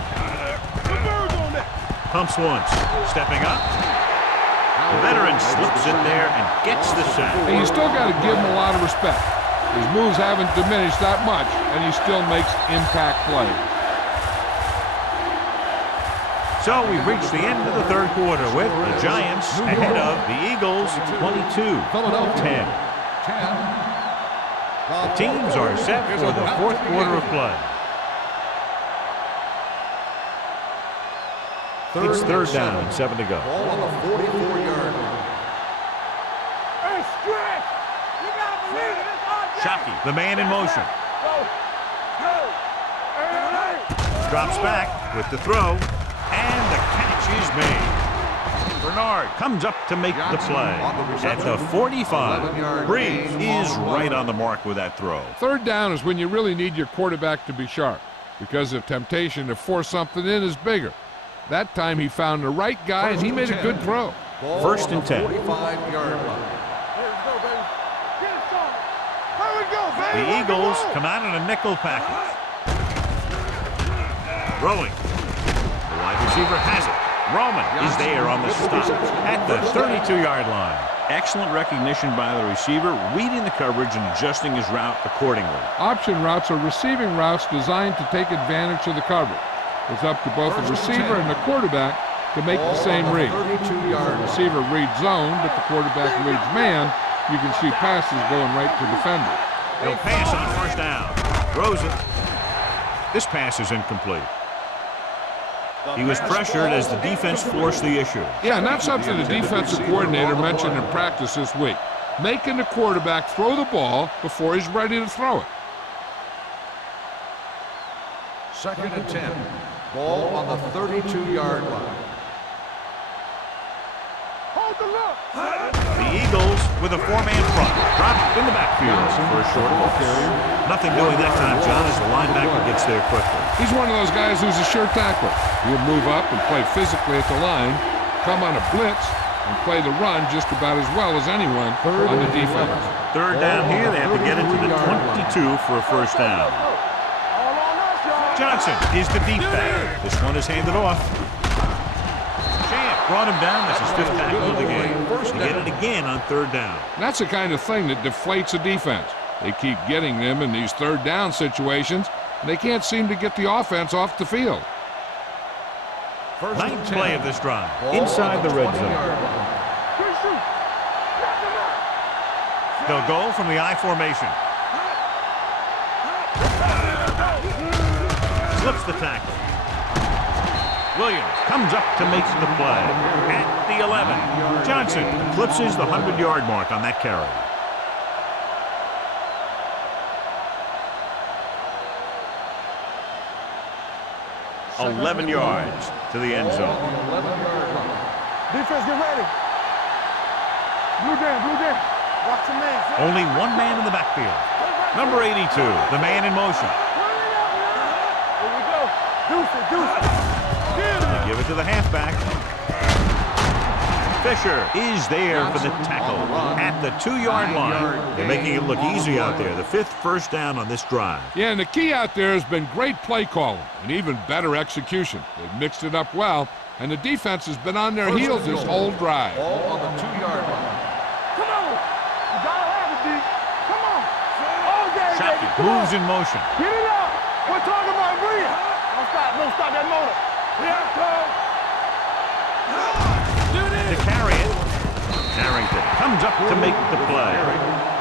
Put birds on that. Pumps once. Stepping up. The veteran slips in there and gets the sack. And you still got to give him a lot of respect. His moves haven't diminished that much, and he still makes impact plays. So we've reached the end of the third quarter with the Giants ahead of the Eagles 22-10. The teams are set for the fourth quarter of play. It's third down and 7 to go. Ball on the 44-yard line. Hey, stretch. You gotta believe it. It's our day. Shockey, the man in motion. Go. Go. Hey. Drops back with the throw, and the catch is made. Bernard comes up to make the play. At the 45, Breeze is right on the mark with that throw. Third down is when you really need your quarterback to be sharp, because the temptation to force something in is bigger. That time he found the right guy, and he made a good throw. First and 10. 45-yard line. Let's go, baby. Get it started. Here we go, baby. The Eagles come out in a nickel package. Throwing. The wide receiver has it. Roman is there on the stop at the 32-yard line. Excellent recognition by the receiver, reading the coverage and adjusting his route accordingly. Option routes are receiving routes designed to take advantage of the coverage. It's up to both the receiver and the quarterback to make the same read. The receiver reads zone, but the quarterback reads man. You can see passes going right to defenders. He'll pass on first down. Throws it. This pass is incomplete. He was pressured as the defense forced the issue. Yeah, and that's something the defensive coordinator mentioned in practice this week. Making the quarterback throw the ball before he's ready to throw it. Second and 10. Ball on the 32-yard line. Hold the look. The Eagles with a four-man front. Dropped in the backfield for a short carry. Nothing doing that time, John, as the linebacker gets there quickly. He's one of those guys who's a sure tackler. He'll move up and play physically at the line, come on a blitz, and play the run just about as well as anyone on the defense. Third down here, they have to get into the 22 for a first down. All on us, y'all. Johnson is the deep back. This one is handed off. Champ brought him down. That's his fifth tackle of the game. They get it again on third down. That's the kind of thing that deflates a defense. They keep getting them in these third down situations, and they can't seem to get the offense off the field. Ninth play of this drive. Inside the red zone. Good shoot. Knock him out. They'll go from the I formation. Slips the tackle. Williams comes up to make the play. At the 11, Johnson eclipses the 100-yard mark on that carry. $11 yards to the end zone. Defense, get ready. Blue down. Watch the man. Only one man in the backfield. Number 82, the man in motion. Here we go. Deuce it. The give it to the halfback. Fisher is there for the tackle at the 2-yard line. They're making it look easy out there. The 5th first down on this drive. Yeah, and the key out there has been great play calling and even better execution. They've mixed it up well, and the defense has been on their heels this whole drive. Ball on the 2-yard line. Come on. You gotta have it, D. Come on. All day, Shockey baby. Come moves on. in motion. Get it up. We're talking about breathe. Don't stop that motor. Yeah, go. To carry it, Harrington comes up to make the play.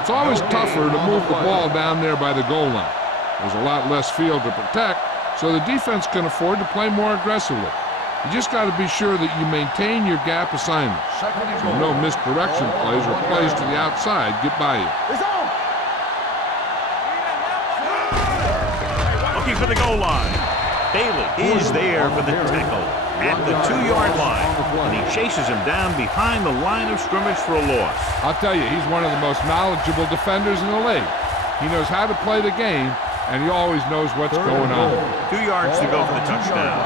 It's always tougher to move the ball down there by the goal line. There's a lot less field to protect, so the defense can afford to play more aggressively. You just got to be sure that you maintain your gap assignments, so no misdirection plays or plays to the outside get by you. It's on. Looking for the goal line. Bailey is there for the tackle at the 2-yard line, and he chases him down behind the line of scrimmage for a loss. I'll tell you, he's one of the most knowledgeable defenders in the league. He knows how to play the game, and he always knows what's going on. 2 yards to go for the touchdown.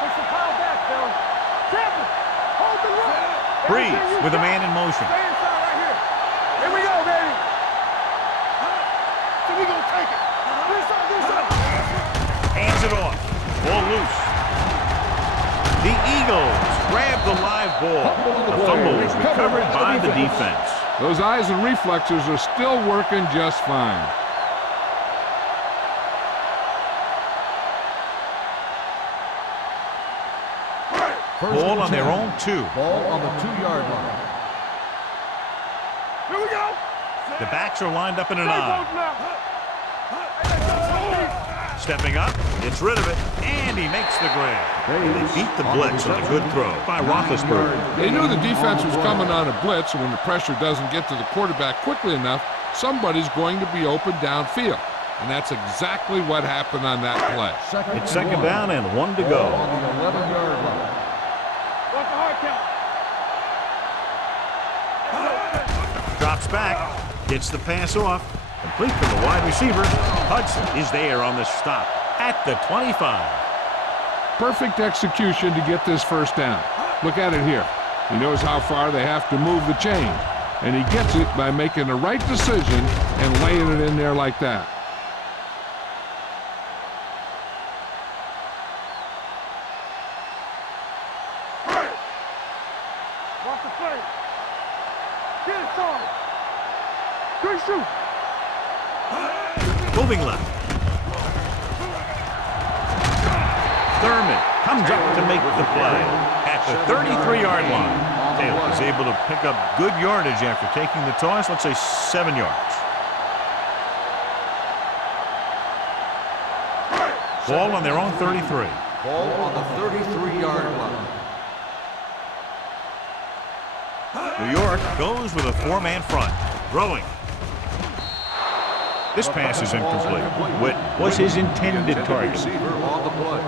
Push the pile back, Phil. Champion. Hold the rope. Breeze with a man in motion. Stay inside right here. Here we go, baby. So we gonna take it. This up. Hands it off. Ball loose. The Eagles grab the live ball. The fumble is recovered by the defense. Those eyes and reflexes are still working just fine. Ball on their own 2. Ball on the 2-yard line. Here we go. The backs are lined up in an Stay I. close now. Stepping up, gets rid of it, and he makes the grab. And they beat the blitz on a good throw by Roethlisberger. They knew the defense was coming on a blitz, and when the pressure doesn't get to the quarterback quickly enough, somebody's going to be open downfield. And that's exactly what happened on that play. It's second down and 1 to go. On the 11-yard line. What's the hard count? Drops back, gets the pass off, complete to the wide receiver. Hudson is there on the stop at the 25. Perfect execution to get this first down. Look at it here. He knows how far they have to move the chain, and he gets it by making the right decision and laying it in there like that. Watch the play. Get it started. Good shoot. Moving left. Thurman comes up to make the play at the 33-yard line. Taylor is able to pick up good yardage after taking the toss, let's say 7 yards. Ball on their own 33. Ball on the 33-yard line. New York goes with a 4-man front. Throwing. This pass is incomplete. Witt was his intended target. Receiver on the play.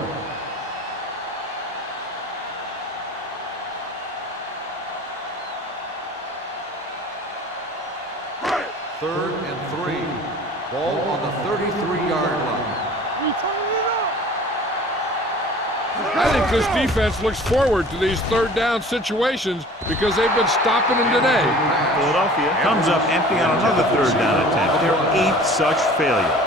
Third and 3. Ball on the 33-yard line. We turning it up. I think this defense looks forward to these third down situations because they've been stopping them today. Philadelphia comes up empty on another third down attempt. Their 8th such failure.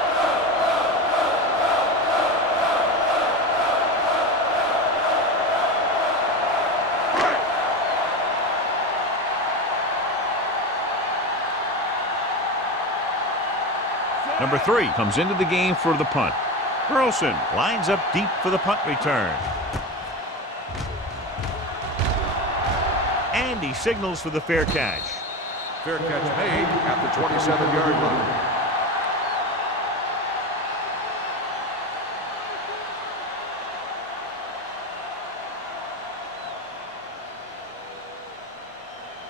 Number 3 comes into the game for the punt. Burleson lines up deep for the punt return. And he signals for the fair catch. Fair catch made at the 27-yard line.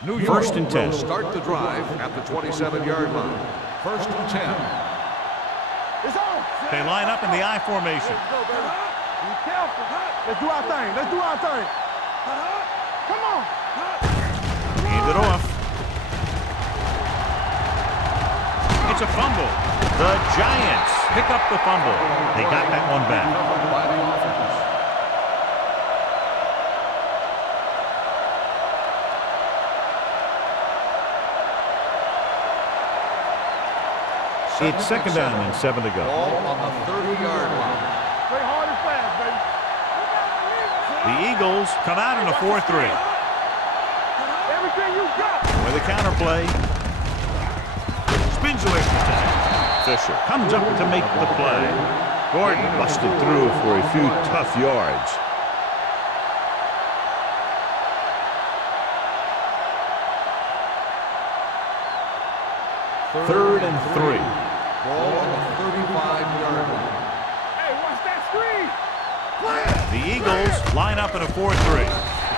New York First and 10. will start the drive at the 27-yard line. First and 10. It's on. They line up in the I formation. Let's go, baby. Be careful. Let's do our thing. Let's do our thing. Come on. Hand it off. It's a fumble. The Giants pick up the fumble. They got that one back. By the offense. It's second down and 7 to go. Ball on the 30-yard line. Play hard and fast, baby. The Eagles come out in a 4-3. Everything you got. With a counter play. Spins away from the tackle. Fisher comes up to make the play. Gordon busted through for a few tough yards. Third and 3. Ball on the 35-yard line. Hey, watch that screen. The Eagles line up in a 4-3.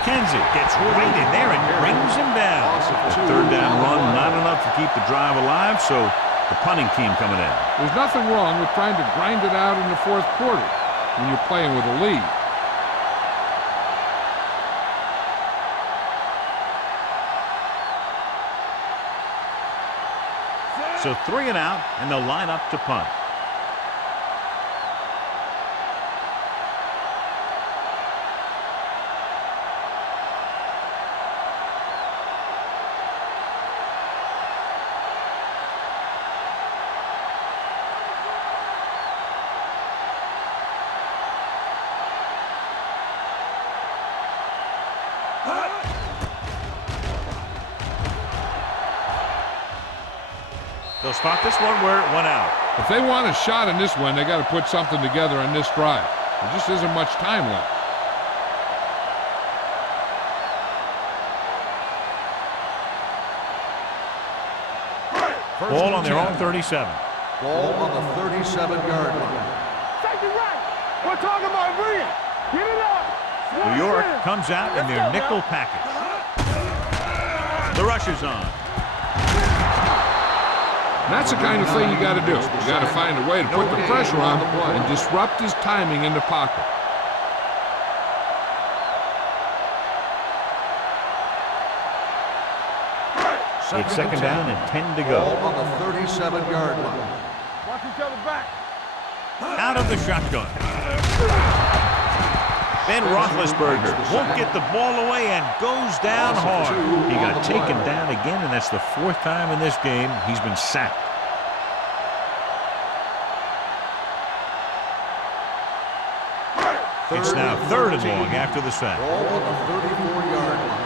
McKenzie gets right in there and brings him down. Third down run, not enough to keep the drive alive, so the punting team coming in. There's nothing wrong with trying to grind it out in the fourth quarter when you're playing with a lead. So 3 and out, and they'll line up to punt. They'll spot this one where it went out. If they want a shot in this one, they got to put something together on this drive. There just isn't much time left. Ball on their own 37. Ball on the 37-yard line. Safety right. We're talking about Bria. Get it up. New York comes out in their nickel package. The rush is on. That's the kind of thing you got to do. You got to find a way to put the pressure on and disrupt his timing in the pocket. It's second down and 10 to go. Ball on the 37-yard line. Watch each other back. Out of the shotgun. Ben Roethlisberger won't get the ball away and goes down hard. He got taken down again, and that's the 4th time in this game he's been sacked. It's now 3rd and long after the sack. Ball on the 34-yard line.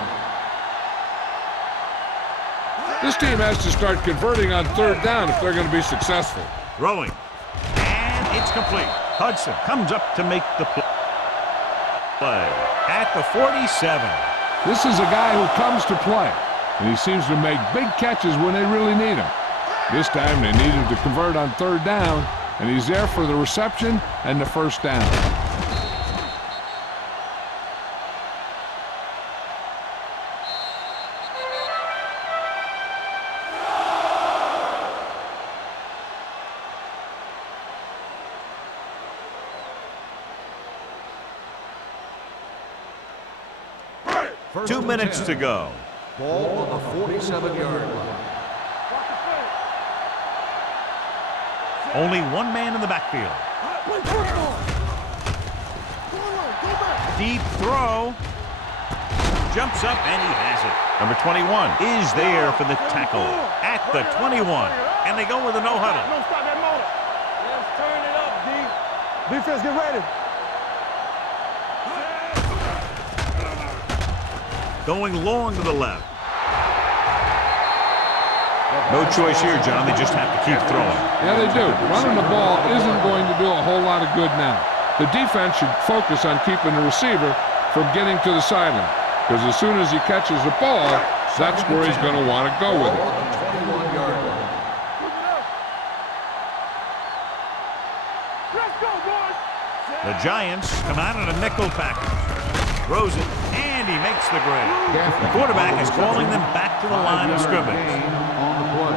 This team has to start converting on 3rd down if they're going to be successful. Throwing. And it's complete. Hudson comes up to make the play. At the 47. This is a guy who comes to play, and he seems to make big catches when they really need him. This time they need him to convert on 3rd down, and he's there for the reception and the 1st down. First 2 and minutes 10. to go. Ball on the 47-yard line. Watch the play. Only one man in the backfield. Deep throw. Jumps up and he has it. Number 21 is there for the tackle at the 21. And they go with a no huddle. Don't stop that motor. Let's turn it up, D. Defense, get ready. Going long to the left. No choice here, John. They just have to keep throwing. Yeah, they do. Running the ball isn't going to do a whole lot of good now. The defense should focus on keeping the receiver from getting to the sideline, because as soon as he catches the ball, that's where he's going to want to go with it. Ball on the 21-yard line. Let's go, boys. The Giants come out in a nickel package. Throws it, and he makes the grade. The quarterback is calling them back to the line of scrimmage. On the play.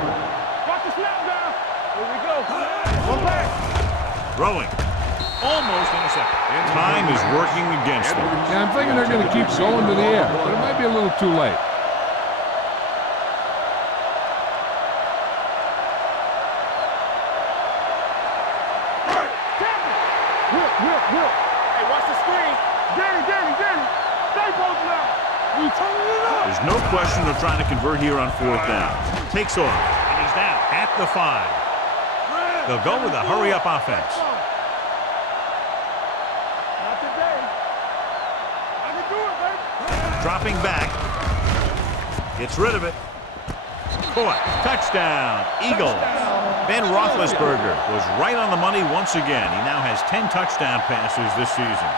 Watch the snap down. Here we go. One back. Throwing. Almost intercepted. Time is working against them. Yeah, I'm thinking they're going to keep going to the air, but it might be a little too late. Whip. Hey, watch the screen. Danny. Stay posted out. We turning it up. There's no question they're trying to convert here on 4th down. Takes off, and he's down at the 5. They'll go with a hurry-up offense. Not today. I can do it, baby. Dropping back. Gets rid of it. Caught. Touchdown. Eagles. Ben Roethlisberger was right on the money once again. He now has 10 touchdown passes this season.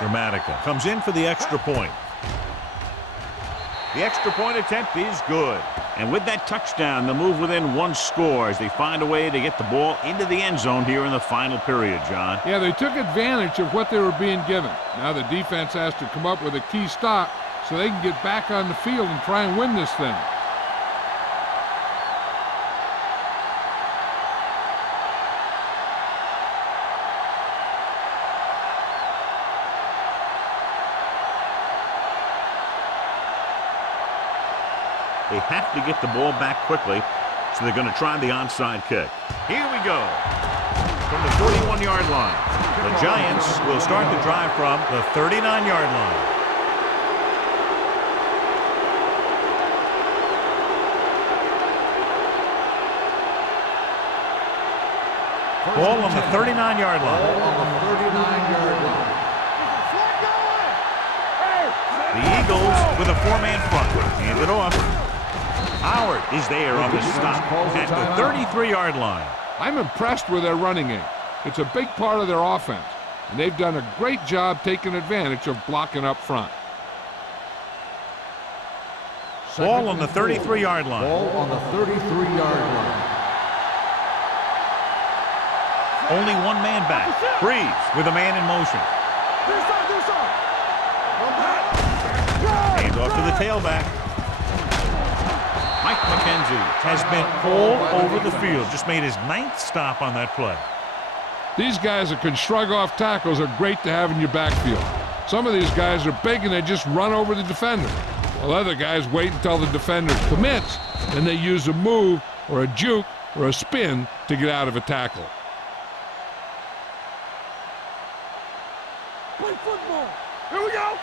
Dramatica comes in for the extra point. The extra point attempt is good. And with that touchdown, they'll move within one score as they find a way to get the ball into the end zone here in the final period, John. Yeah, they took advantage of what they were being given. Now the defense has to come up with a key stop so they can get back on the field and try and win this thing. They have to get the ball back quickly, so they're going to try the onside kick. Here we go. From the 41-yard line, the Giants will start the drive from the 39-yard line. Ball on the 39-yard line. Ball on the 39-yard line. The Eagles with a four-man front. Hand it off. Howard is there on the stop at the 33-yard line. I'm impressed with their running game. It's a big part of their offense, and they've done a great job taking advantage of blocking up front. Ball on the 33-yard line. Ball on the 33-yard line. Only one man back. Breeze with a man in motion. Hands off to the tailback. Mike McKenzie has been all over the field. Just made his 9th stop on that play. These guys that can shrug off tackles are great to have in your backfield. Some of these guys are big and they just run over the defender, while other guys wait until the defender commits, and they use a move or a juke or a spin to get out of a tackle. Play football. Here we go.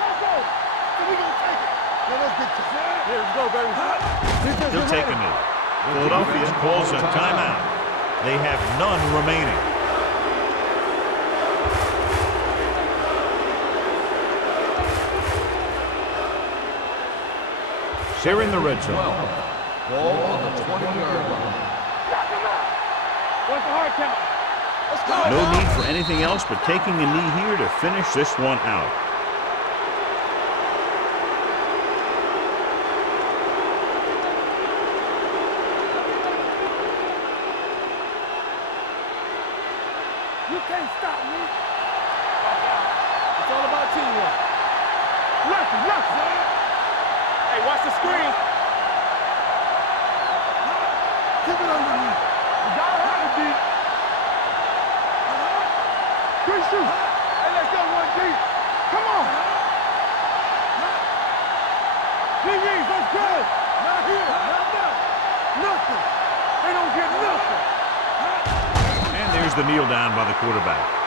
Let's go. We're going to take it. Let's get to it. Here we go, baby. He'll take a knee. Philadelphia calls a timeout. They have none remaining. They're in the red zone. Ball on the 20-yard line. What's the hard count? Let's go. No need for anything else but taking a knee here to finish this one out. You can't stop me. It's all about teamwork. Left. Hey, watch the screen. Keep it underneath. You gotta have it deep. Good shoot. Hey, let's go one deep. Come on. DBs, let's go. Not here. Not now. Nothing. They don't get nothing. And there's the kneel down by the quarterback.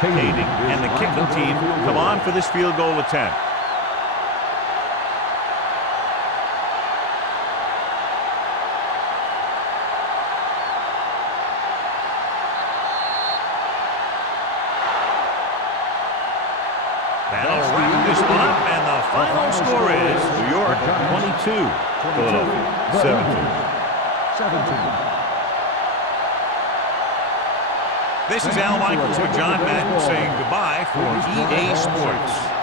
Kading and the kicking team come on for this field goal attempt. That'll wrap this one up, and the final score is New York 22, Philadelphia 17. This is Al Michaels with John Madden saying goodbye for EA Sports.